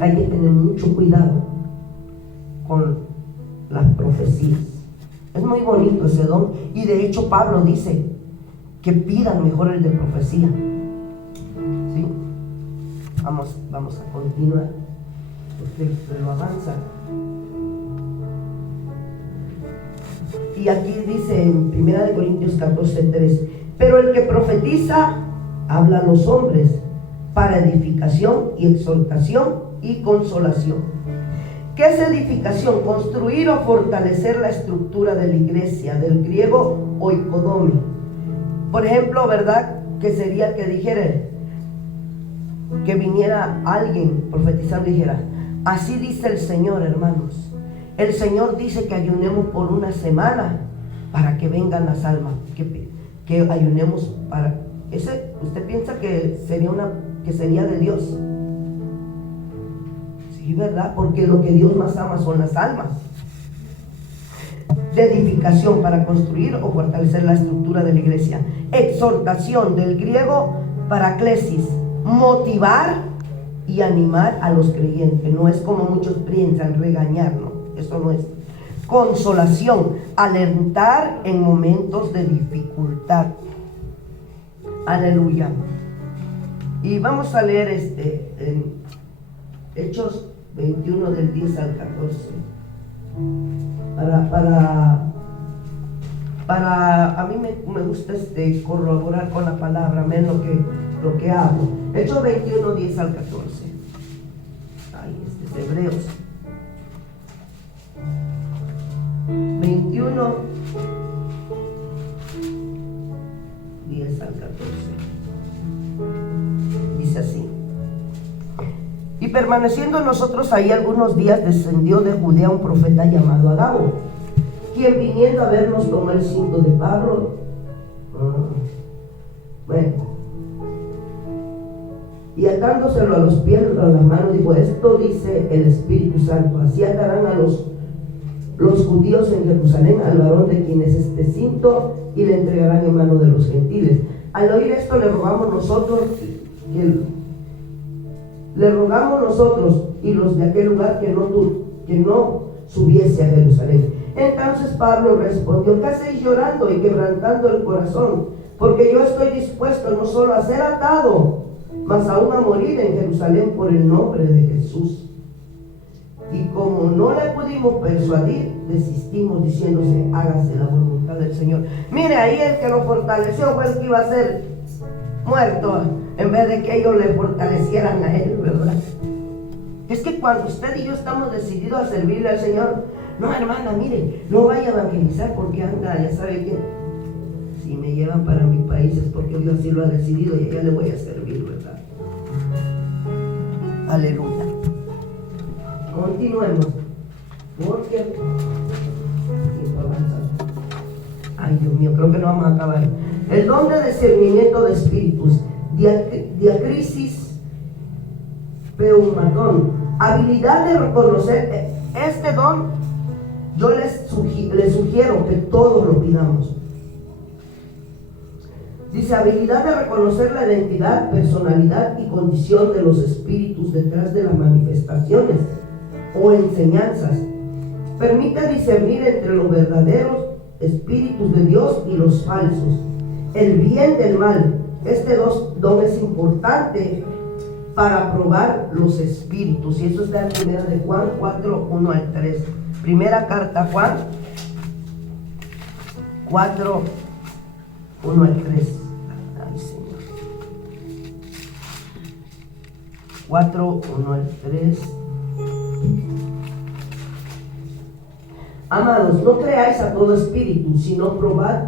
hay que tener mucho cuidado con las profecías. Es muy bonito ese don, y de hecho Pablo dice que pidan mejor el de profecía. ¿Sí? Vamos a continuar, porque lo avanza. Y aquí dice en 1 Corintios 14:3: pero el que profetiza habla a los hombres para edificación y exhortación y consolación. ¿Qué es edificación? Construir o fortalecer la estructura de la iglesia, del griego oikodomi. Por ejemplo, ¿verdad? Que sería que dijera, que viniera alguien profetizando y dijera: así dice el Señor, hermanos. El Señor dice que ayunemos por una semana para que vengan las almas. Que ayunemos para... ¿Usted piensa que sería de Dios? Sí, ¿verdad? Porque lo que Dios más ama son las almas. De edificación, para construir o fortalecer la estructura de la iglesia. Exhortación, del griego paraklesis, motivar y animar a los creyentes. No es como muchos piensan, regañar, no, eso no es. Consolación, alentar en momentos de dificultad. Aleluya. Y vamos a leer en Hechos 21 del 10 al 14. A mí me gusta corroborar con la palabra, amén, lo que hablo. Hechos 21, 10 al 14. Ay, este es Hebreos 21, 10 al 14. Dice así: y permaneciendo nosotros ahí algunos días, descendió de Judea un profeta llamado Agabo, quien viniendo a vernos tomó el cinto de Pablo. Y atándoselo a los pies, a las manos, dijo: esto dice el Espíritu Santo, así atarán a los judíos en Jerusalén al varón de quien es este cinto, y le entregarán en mano de los gentiles. Al oír esto le rogamos nosotros y los de aquel lugar que no subiese a Jerusalén. Entonces Pablo respondió: ¿qué hacéis llorando y quebrantando el corazón? Porque yo estoy dispuesto no solo a ser atado, mas aún a morir en Jerusalén por el nombre de Jesús. Y como no le pudimos persuadir, desistimos, diciéndose: hágase la voluntad del Señor. Mire, ahí el que lo fortaleció fue el que iba a ser muerto, en vez de que ellos le fortalecieran a él, ¿verdad? Es que cuando usted y yo estamos decididos a servirle al Señor, no, hermana, mire, no vaya a evangelizar porque anda, ya sabe que si me llevan para mi país es porque Dios así lo ha decidido y allá le voy a servir, ¿verdad? Aleluya. Continuemos, porque ay, Dios mío, creo que no vamos a acabar. El don de discernimiento de espíritus, diacrisis peumatón, habilidad de reconocer. Este don yo les sugiero que todos lo pidamos. Dice: habilidad de reconocer la identidad, personalidad y condición de los espíritus detrás de las manifestaciones o enseñanzas. Permite discernir entre los verdaderos espíritus de Dios y los falsos, el bien del mal. Este don es importante para probar los espíritus, y eso está en 1 de Juan 4, 1 al 3. Primera carta a Juan 4, 1 al 3. Ay, Señor. 4, 1 al 3. Amados, no creáis a todo espíritu, sino probad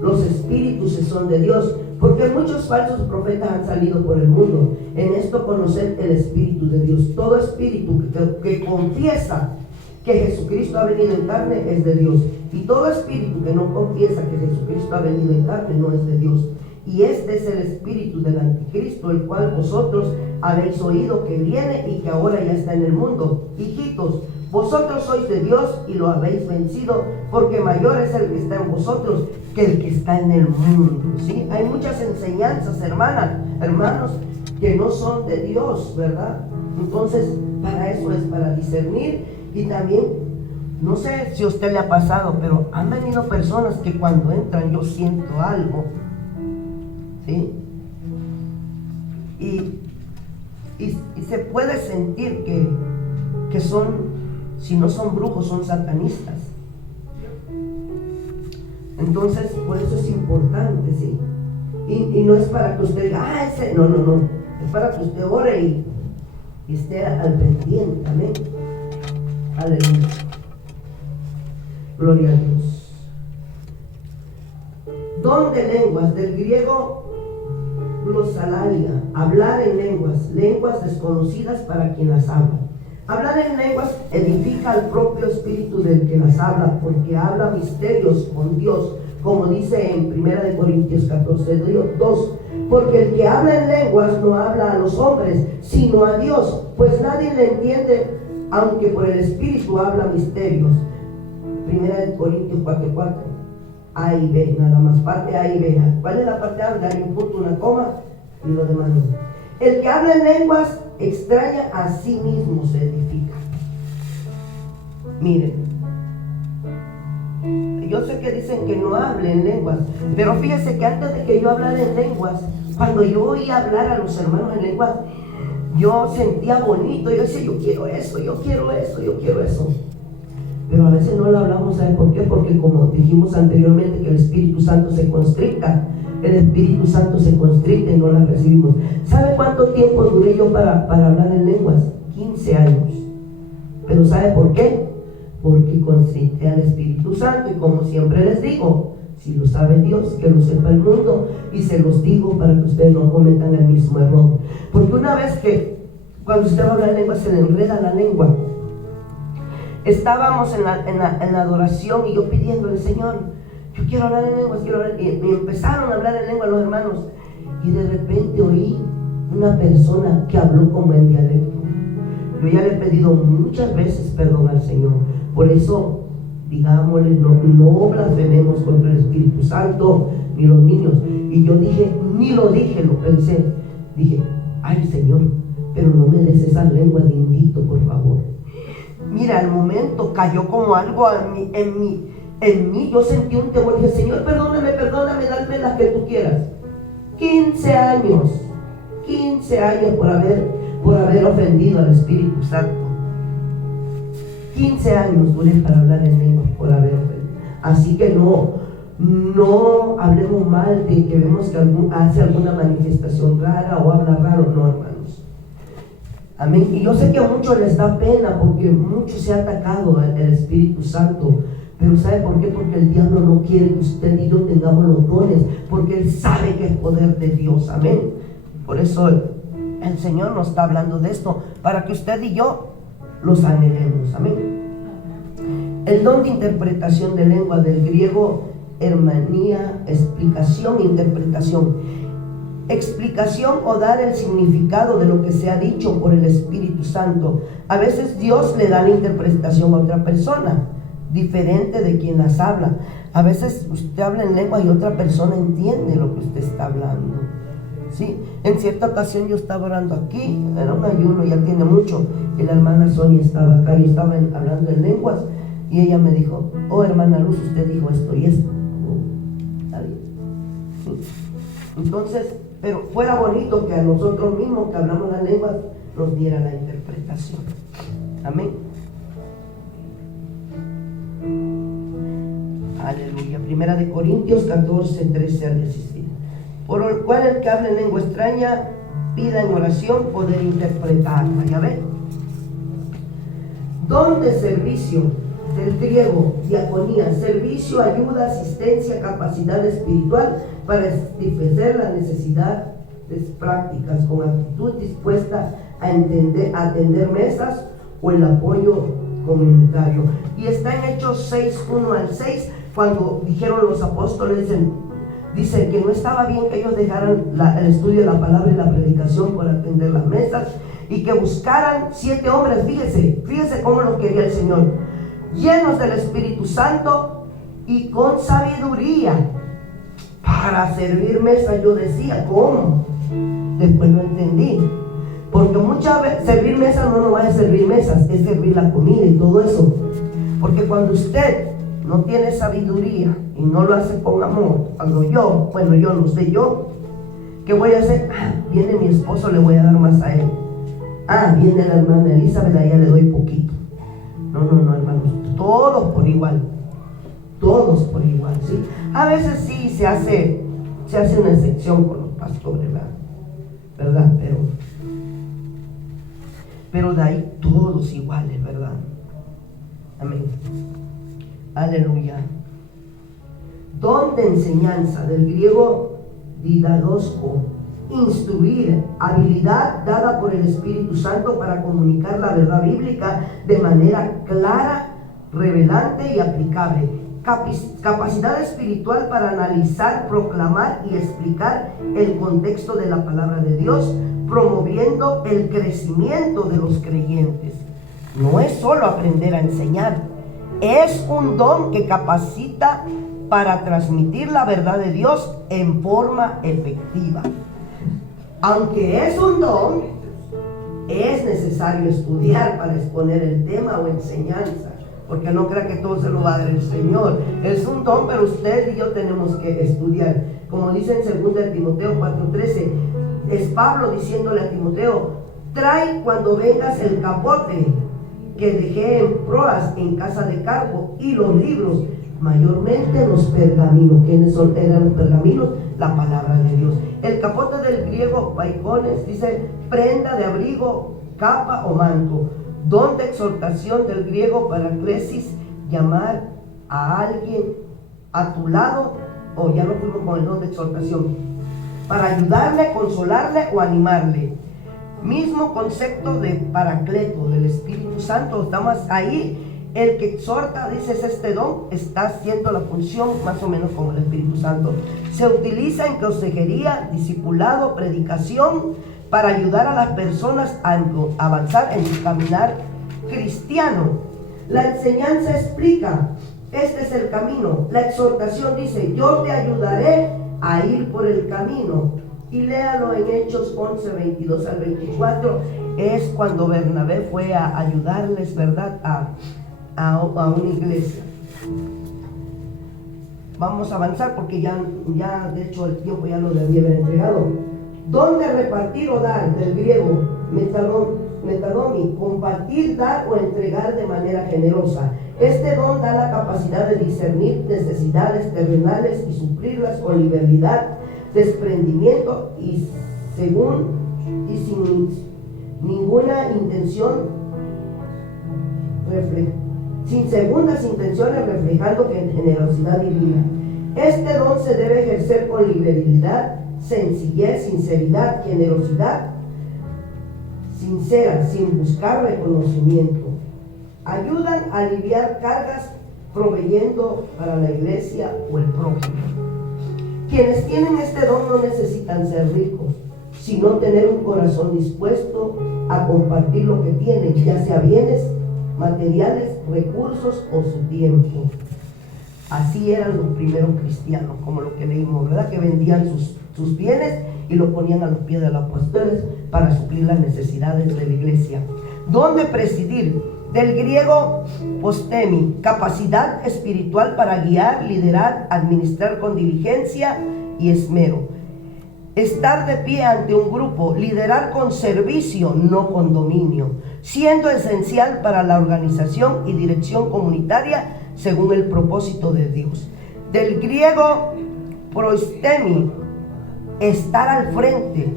los espíritus que son de Dios, porque muchos falsos profetas han salido por el mundo. En esto conoced el Espíritu de Dios. Todo espíritu que confiesa que Jesucristo ha venido en carne es de Dios, y todo espíritu que no confiesa que Jesucristo ha venido en carne no es de Dios. y este es el espíritu del anticristo, el cual vosotros habéis oído que viene y que ahora ya está en el mundo. Hijitos, vosotros sois de Dios y lo habéis vencido, porque mayor es el que está en vosotros que el que está en el mundo. ¿Sí? Hay muchas enseñanzas, hermanos, que no son de Dios, ¿verdad? Entonces, para eso es para discernir. Y también, no sé si a usted le ha pasado, pero han venido personas que cuando entran yo siento algo, ¿sí? Y se puede sentir que son, si no son brujos, son satanistas. Entonces, por eso es importante, ¿sí? Y no es para que usted diga, ese, no, es para que usted ore y esté al pendiente. Amén. Aleluya. Gloria a Dios. Don de lenguas, del griego glosalalia, hablar en lenguas desconocidas para quien las habla. Hablar en lenguas edifica al propio espíritu del que las habla, porque habla misterios con Dios, como dice en 1 Corintios 14:2, porque el que habla en lenguas no habla a los hombres, sino a Dios, pues nadie le entiende, aunque por el espíritu habla misterios. 1 Corintios 4:4, A y B, nada más, parte A y B. ¿Cuál es la parte A? Dar un punto, una coma y lo demás no. El que habla en lenguas extraña, a sí mismo se edifica. Miren, yo sé que dicen que no hable en lenguas, pero fíjese que antes de que yo hablara en lenguas, cuando yo oía hablar a los hermanos en lenguas, yo sentía bonito. Yo decía, yo quiero eso, yo quiero eso, yo quiero eso. Pero a veces no lo hablamos, ¿sabe por qué? Porque como dijimos anteriormente que el Espíritu Santo se constricta, el Espíritu Santo se constricta y no la recibimos. ¿Sabe cuánto tiempo duré yo para hablar en lenguas? 15 años. ¿Pero sabe por qué? Porque constricté al Espíritu Santo. Y como siempre les digo, si lo sabe Dios, que lo sepa el mundo. Y se los digo para que ustedes no cometan el mismo error. Porque una vez que cuando usted habla en lengua se le enreda la lengua. Estábamos en la adoración y yo pidiéndole, Señor, yo quiero hablar en lenguas, quiero hablar. Y empezaron a hablar en lengua los hermanos. Y de repente oí una persona que habló como en dialecto. Yo ya le he pedido muchas veces perdón al Señor. Por eso, digámosle, no blasfememos contra el Espíritu Santo, ni los niños. Y yo dije, ni lo dije, lo pensé. Dije, ay Señor, pero no me des esas lenguas de indito, por favor. Mira, al momento cayó como algo en mí. Yo sentí un temor. Dije, Señor, perdóname, dame las que tú quieras. 15 años por haber ofendido al Espíritu Santo. 15 años duré para hablar en lenguas por haber ofendido. Así que no hablemos mal de que vemos que hace alguna manifestación rara o habla raro, no, hermanos. Amén. Y yo sé que a muchos les da pena porque mucho se ha atacado el Espíritu Santo. Pero ¿sabe por qué? Porque el diablo no quiere que usted y yo tengamos los dones, porque él sabe que es poder de Dios. Amén. Por eso el Señor nos está hablando de esto, para que usted y yo los anhelemos. Amén. El don de interpretación de lengua, del griego hermanía, explicación, interpretación. Explicación o dar el significado de lo que se ha dicho por el Espíritu Santo. A veces Dios le da la interpretación a otra persona, diferente de quien las habla. A veces usted habla en lengua y otra persona entiende lo que usted está hablando. ¿Sí? En cierta ocasión yo estaba orando aquí, era un ayuno, ya tiene mucho, y la hermana Sonia estaba acá, yo estaba hablando en lenguas, y ella me dijo, oh hermana Luz, usted dijo esto y esto. ¿Está bien? ¿Sí? Entonces, pero fuera bonito que a nosotros mismos que hablamos las lenguas nos diera la interpretación. Amén. Aleluya. 1 Corintios 14, 13 al 17. Por el cual el que habla en lengua extraña pida en oración poder interpretarla. ¿Ya ven? Don de servicio, del griego diaconía, servicio, ayuda, asistencia, capacidad espiritual para satisfacer las necesidades prácticas con actitud dispuesta a atender mesas o el apoyo comunitario. Y está en Hechos 6, 1 al 6, cuando dijeron los apóstoles, Dice que no estaba bien que ellos dejaran el estudio de la palabra y la predicación por atender las mesas, y que buscaran 7 hombres, fíjese cómo lo quería el Señor, llenos del Espíritu Santo y con sabiduría para servir mesa. Yo decía, ¿cómo? Después lo entendí, porque muchas veces servir mesas no va a servir mesas, es servir la comida y todo eso. Porque cuando usted no tiene sabiduría y no lo hace con amor, cuando yo no sé, ¿qué voy a hacer? Viene mi esposo, le voy a dar más a él. Viene la hermana Elizabeth, a ella le doy poquito. No, hermanos, todos por igual, ¿sí? A veces sí se hace una excepción con los pastores, ¿verdad? Pero de ahí todos iguales, ¿verdad? Amén. Aleluya. Don de enseñanza, del griego didadosko, instruir, habilidad dada por el Espíritu Santo para comunicar la verdad bíblica de manera clara, revelante y aplicable. Capacidad espiritual para analizar, proclamar y explicar el contexto de la palabra de Dios, promoviendo el crecimiento de los creyentes. No es solo aprender a enseñar, es un don que capacita para transmitir la verdad de Dios en forma efectiva. Aunque es un don, es necesario estudiar para exponer el tema o enseñanza, porque no crea que todo se lo va a dar el Señor. Es un don, pero usted y yo tenemos que estudiar. Como dice en 2 Timoteo 4:13, es Pablo diciéndole a Timoteo: trae cuando vengas el capote que dejé en proas en casa de Carpo, y los libros, mayormente los pergaminos. ¿Quiénes eran los pergaminos? La palabra de Dios. El capote del griego paikones dice prenda de abrigo, capa o manto. Don de exhortación del griego paraklesis, llamar a alguien a tu lado, o ya no fuimos con el don de exhortación, para ayudarle, consolarle o animarle. Mismo concepto de paracleto, del Espíritu Santo. Estamos ahí. El que exhorta, dices, este don está haciendo la función más o menos como el Espíritu Santo. Se utiliza en consejería, discipulado, predicación, para ayudar a las personas a avanzar en su caminar cristiano. La enseñanza explica, este es el camino. La exhortación dice, yo te ayudaré a ir por el camino. Y léalo en Hechos 11, 22 al 24. Es cuando Bernabé fue a ayudarles, ¿verdad?, a una iglesia. Vamos a avanzar porque ya de hecho el tiempo ya lo debía haber entregado. Don de repartir o dar, del griego metadomi, compartir, dar o entregar de manera generosa. Este don da la capacidad de discernir necesidades terrenales y suplirlas con liberalidad, desprendimiento y sin ninguna intención sin segundas intenciones, reflejando generosidad divina. Este don se debe ejercer con liberalidad, sencillez, sinceridad, generosidad sincera, sin buscar reconocimiento. Ayudan a aliviar cargas, proveyendo para la iglesia o el prójimo. Quienes tienen este don no necesitan ser ricos, sino tener un corazón dispuesto a compartir lo que tienen, ya sea bienes materiales, recursos o su tiempo. Así eran los primeros cristianos, como lo que leímos, ¿verdad? Que vendían sus bienes y lo ponían a los pies de los apóstoles para suplir las necesidades de la iglesia. Don de presidir, del griego postemi, capacidad espiritual para guiar, liderar, administrar con diligencia y esmero. Estar de pie ante un grupo, liderar con servicio, no con dominio, siendo esencial para la organización y dirección comunitaria según el propósito de Dios. Del griego proistemi, estar al frente,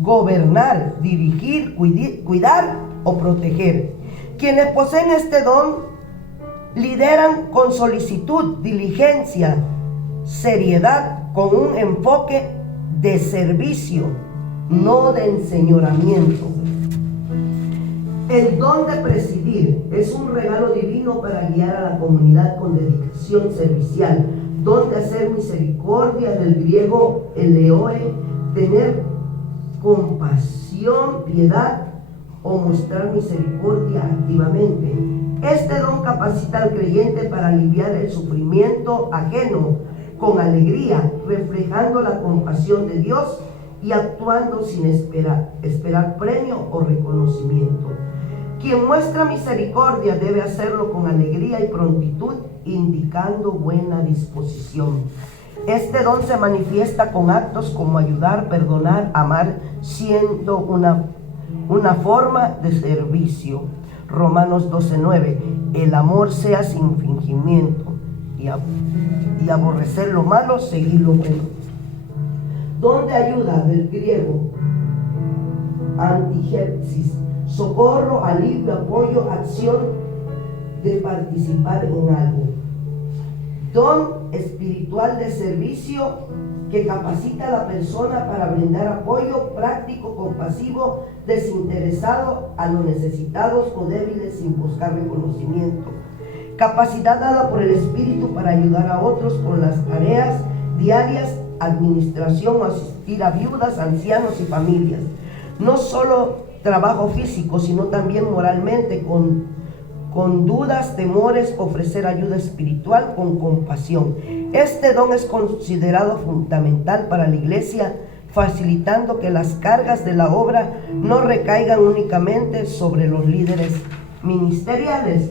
gobernar, dirigir, cuidar o proteger. Quienes poseen este don lideran con solicitud, diligencia, seriedad, con un enfoque de servicio, no de enseñoramiento. El don de presidir es un regalo divino para guiar a la comunidad con dedicación servicial, don de hacer misericordia, del griego eleoe, tener compasión, piedad o mostrar misericordia activamente. Este don capacita al creyente para aliviar el sufrimiento ajeno con alegría, reflejando la compasión de Dios y actuando sin esperar premio o reconocimiento. Quien muestra misericordia debe hacerlo con alegría y prontitud, indicando buena disposición. Este don se manifiesta con actos como ayudar, perdonar, amar, siendo una forma de servicio. Romanos 12:9. El amor sea sin fingimiento y aborrecer lo malo, seguir lo bueno. Don de ayuda, del griego antigepsis, socorro, alivio, apoyo, acción de participar en algo. Don espiritual de servicio, que capacita a la persona para brindar apoyo práctico, compasivo, desinteresado a los necesitados o débiles sin buscar reconocimiento. Capacidad dada por el Espíritu para ayudar a otros con las tareas diarias, administración o asistir a viudas, ancianos y familias. No solo trabajo físico, sino también moralmente, con dudas, temores, ofrecer ayuda espiritual con compasión. Este don es considerado fundamental para la iglesia, facilitando que las cargas de la obra no recaigan únicamente sobre los líderes ministeriales.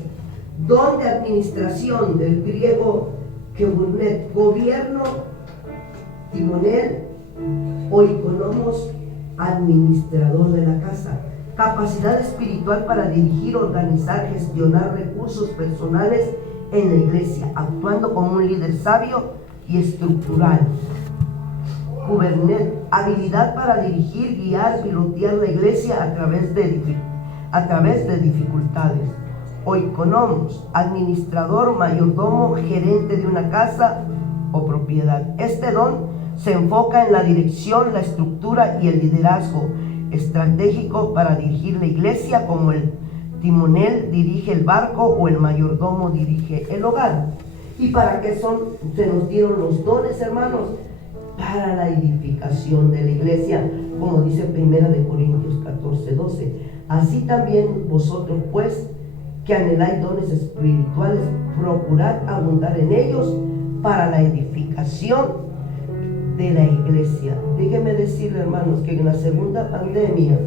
Don de administración, del griego keburnet, gobierno, timonel o economos, administrador de la casa. Capacidad espiritual para dirigir, organizar, gestionar recursos personales en la iglesia, actuando como un líder sabio y estructural. Kubernet, habilidad para dirigir, guiar, pilotear la iglesia a través de dificultades. Oikonomos, administrador, mayordomo, gerente de una casa o propiedad. Este don se enfoca en la dirección, la estructura y el liderazgo estratégico para dirigir la iglesia, como el timonel dirige el barco o el mayordomo dirige el hogar. ¿Y para qué se nos dieron los dones, hermanos? Para la edificación de la iglesia, como dice 1 Corintios 14:12. Así también vosotros, pues, que anheláis dones espirituales, procurad abundar en ellos para la edificación de la iglesia. Déjenme decirle, hermanos, que en la segunda pandemia,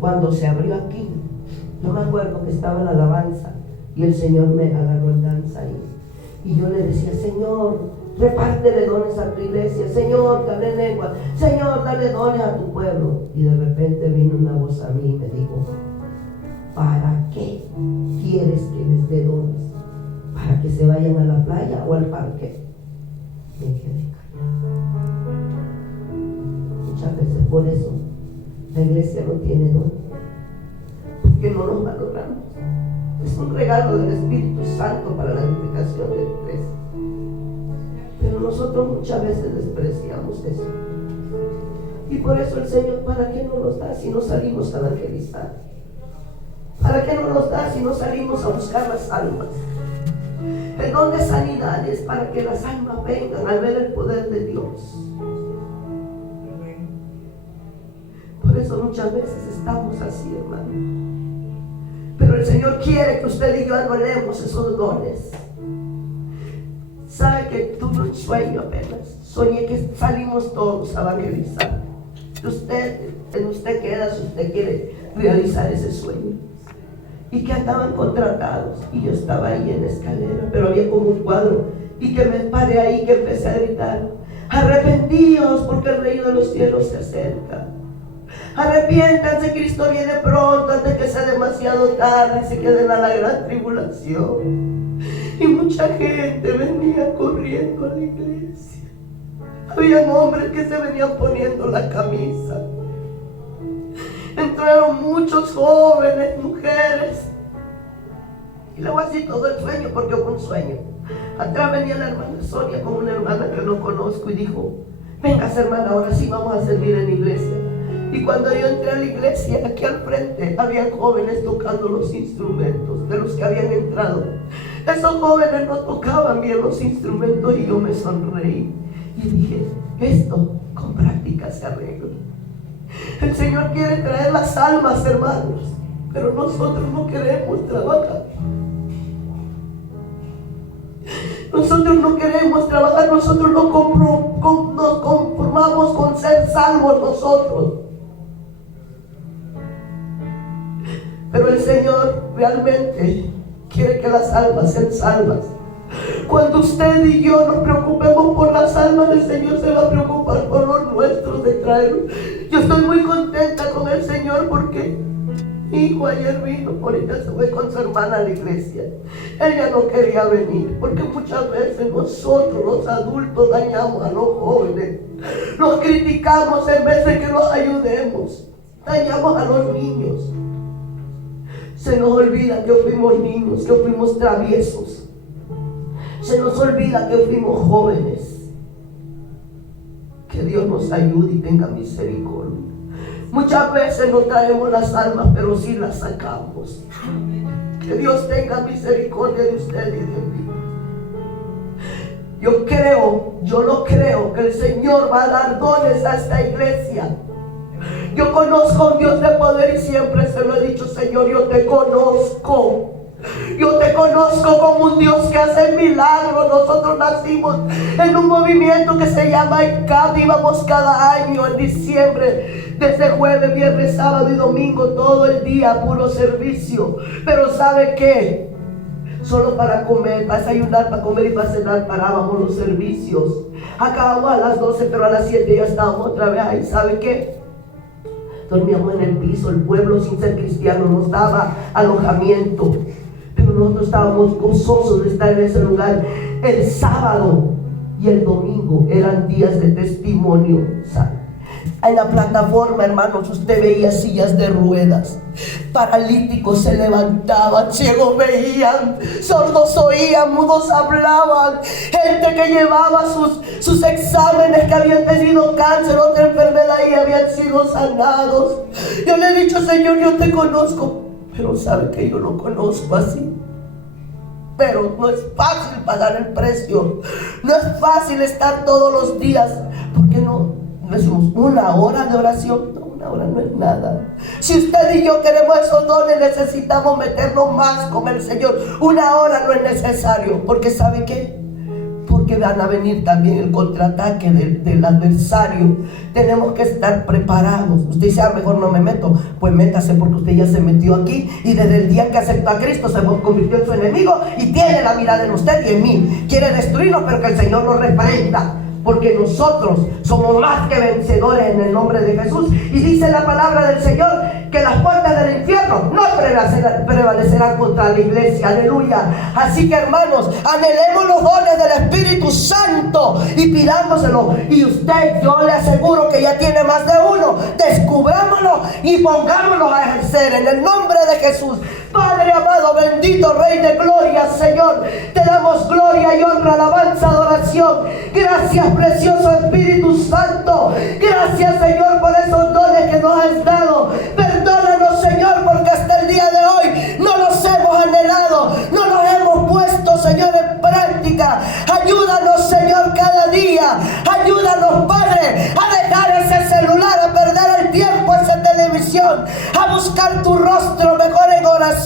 cuando se abrió aquí, yo me acuerdo que estaba en la alabanza y el Señor me agarró en danza ahí. Y yo le decía: Señor, repártele dones a tu iglesia. Señor, dale lengua. Señor, dale dones a tu pueblo. Y de repente vino una voz a mí y me dijo: ¿para qué quieres que les dé dones? ¿Para que se vayan a la playa o al parque? Me quedé callado. Muchas veces por eso la iglesia no tiene dones, porque no los valoramos. Es un regalo del Espíritu Santo para la edificación de la iglesia, pero nosotros muchas veces despreciamos eso. Y por eso el Señor, ¿para qué no nos da si no salimos a evangelizar? ¿Para qué no nos da si no salimos a buscar las almas? El don de sanidad es para que las almas vengan al ver el poder de Dios. Por eso muchas veces estamos así, hermano. Pero el Señor quiere que usted y yo anhelemos esos dones. Sabe que tuve un sueño apenas. Soñé que salimos todos a evangelizar. En usted queda si usted quiere realizar ese sueño. Y que andaban contratados y yo estaba ahí en la escalera, pero había como un cuadro, y que me paré ahí, que empecé a gritar: arrepentíos, porque el reino de los cielos se acerca. Arrepiéntanse, Cristo viene pronto, antes que sea demasiado tarde y se queden a la gran tribulación. Y mucha gente venía corriendo a la iglesia. Habían hombres que se venían poniendo la camisa. Entraron muchos jóvenes, mujeres. Y le voy a decir todo el sueño, porque fue un sueño. Atrás venía la hermana Sonia con una hermana que no conozco y dijo: venga, hermana, ahora sí vamos a servir en la iglesia. Y cuando yo entré a la iglesia, aquí al frente, había jóvenes tocando los instrumentos de los que habían entrado. Esos jóvenes no tocaban bien los instrumentos y yo me sonreí. Y dije, esto con práctica se arregla. El Señor quiere traer las almas, hermanos, pero nosotros no queremos trabajar. Nosotros no queremos trabajar, nosotros nos conformamos con ser salvos nosotros. Pero el Señor realmente quiere que las almas sean salvas. Cuando usted y yo nos preocupemos por las almas, el Señor se va a preocupar por los nuestros de traerlos. Yo estoy muy contenta con el Señor porque mi hijo ayer vino, ahorita se fue con su hermana a la iglesia. Ella no quería venir porque muchas veces nosotros los adultos dañamos a los jóvenes. Los criticamos en vez de que los ayudemos. Dañamos a los niños. Se nos olvida que fuimos niños, que fuimos traviesos. Se nos olvida que fuimos jóvenes. Que Dios nos ayude y tenga misericordia. Muchas veces no traemos las almas, pero sí las sacamos. Que Dios tenga misericordia de usted y de mí. Yo lo creo, que el Señor va a dar dones a esta iglesia. Yo conozco a un Dios de poder y siempre se lo he dicho, Señor, yo te conozco. Yo te conozco como un Dios que hace milagros. Nosotros nacimos en un movimiento que se llama ICAP. Íbamos cada año en diciembre, desde jueves, viernes, sábado y domingo, todo el día, puro servicio. Pero ¿sabe qué? Solo para comer, para desayunar, para comer y para cenar parábamos los servicios. Acabamos a las 12, pero a las 7 ya estábamos otra vez ahí. ¿Sabe qué? Dormíamos en el piso. El pueblo, sin ser cristiano, nos daba alojamiento. Pero nosotros estábamos gozosos de estar en ese lugar. El sábado y el domingo eran días de testimonio. En la plataforma, hermanos, usted veía sillas de ruedas. Paralíticos se levantaban, ciegos veían, sordos oían, mudos hablaban. Gente que llevaba sus exámenes, que habían tenido cáncer, otra enfermedad y habían sido sanados. Yo le he dicho, Señor, yo te conozco, pero sabe que yo lo conozco así. Pero no es fácil pagar el precio. No es fácil estar todos los días. ¿Por qué no decimos una hora de oración? No, una hora no es nada. Si usted y yo queremos esos dones, necesitamos meternos más con el Señor. Una hora no es necesario. Porque ¿sabe qué? Porque van a venir también el contraataque del adversario. Tenemos que estar preparados. Usted dice, mejor no me meto. Pues métase, porque usted ya se metió aquí. Y desde el día que aceptó a Cristo se convirtió en su enemigo. Y tiene la mirada en usted y en mí. Quiere destruirnos, pero que el Señor nos reprenda. Porque nosotros somos más que vencedores en el nombre de Jesús. Y dice la palabra del Señor que las puertas del infierno no prevalecerán contra la iglesia. Aleluya. Así que, hermanos, anhelemos los dones del Espíritu Santo y pidámoselo. Y usted, yo le aseguro que ya tiene más de uno. Descubrámoslo y pongámonos a ejercer en el nombre de Jesús. Padre amado, bendito Rey de gloria, Señor, te damos gloria y honra, alabanza, adoración. Gracias, precioso Espíritu Santo. Gracias, Señor, por esos dones que nos has dado. Perdónanos, Señor, porque hasta el día de hoy no los hemos anhelado, no los hemos puesto, Señor, en práctica. Ayúdanos, Señor, cada día. Ayúdanos, Padre, a dejar ese celular, a perder el tiempo, esa televisión, a buscar tu rostro mejor en oración,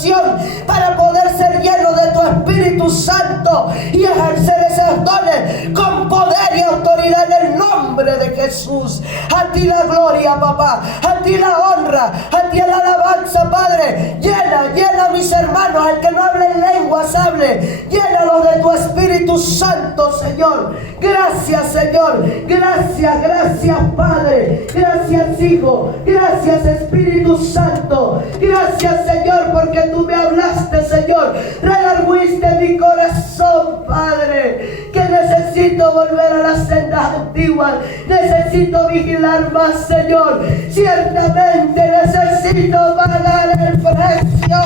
para poder ser lleno de tu Espíritu Santo y ejercer esos dones con poder y autoridad en el nombre de Jesús. A ti la gloria, papá, a ti la honra, a ti la alabanza, Padre. Llena a mis hermanos, el que no hable en lenguas hable, llénalos de tu Espíritu Santo, Señor. Gracias, Señor, gracias, Padre, gracias, Hijo, gracias, Espíritu Santo, gracias, Señor, porque tú me hablaste, Señor, redarguiste mi corazón, Padre, que necesito volver a las sendas antiguas, necesito vigilar más, Señor, ciertamente necesito pagar el precio.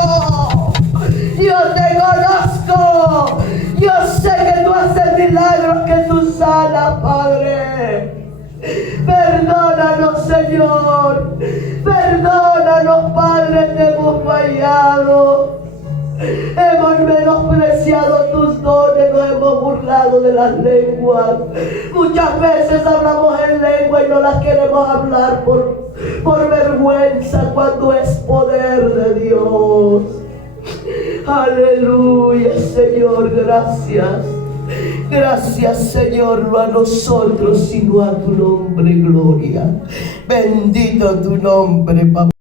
Yo te conozco, yo sé que tú haces milagros, que tú sanas, Padre. Perdónanos, Señor. Perdónanos, Padre, que hemos fallado. Hemos menospreciado tus dones, nos hemos burlado de las lenguas. Muchas veces hablamos en lengua y no las queremos hablar por vergüenza, cuando es poder de Dios. Aleluya, Señor, gracias. Gracias, Señor, no a nosotros, sino a tu nombre, gloria. Bendito tu nombre, papá.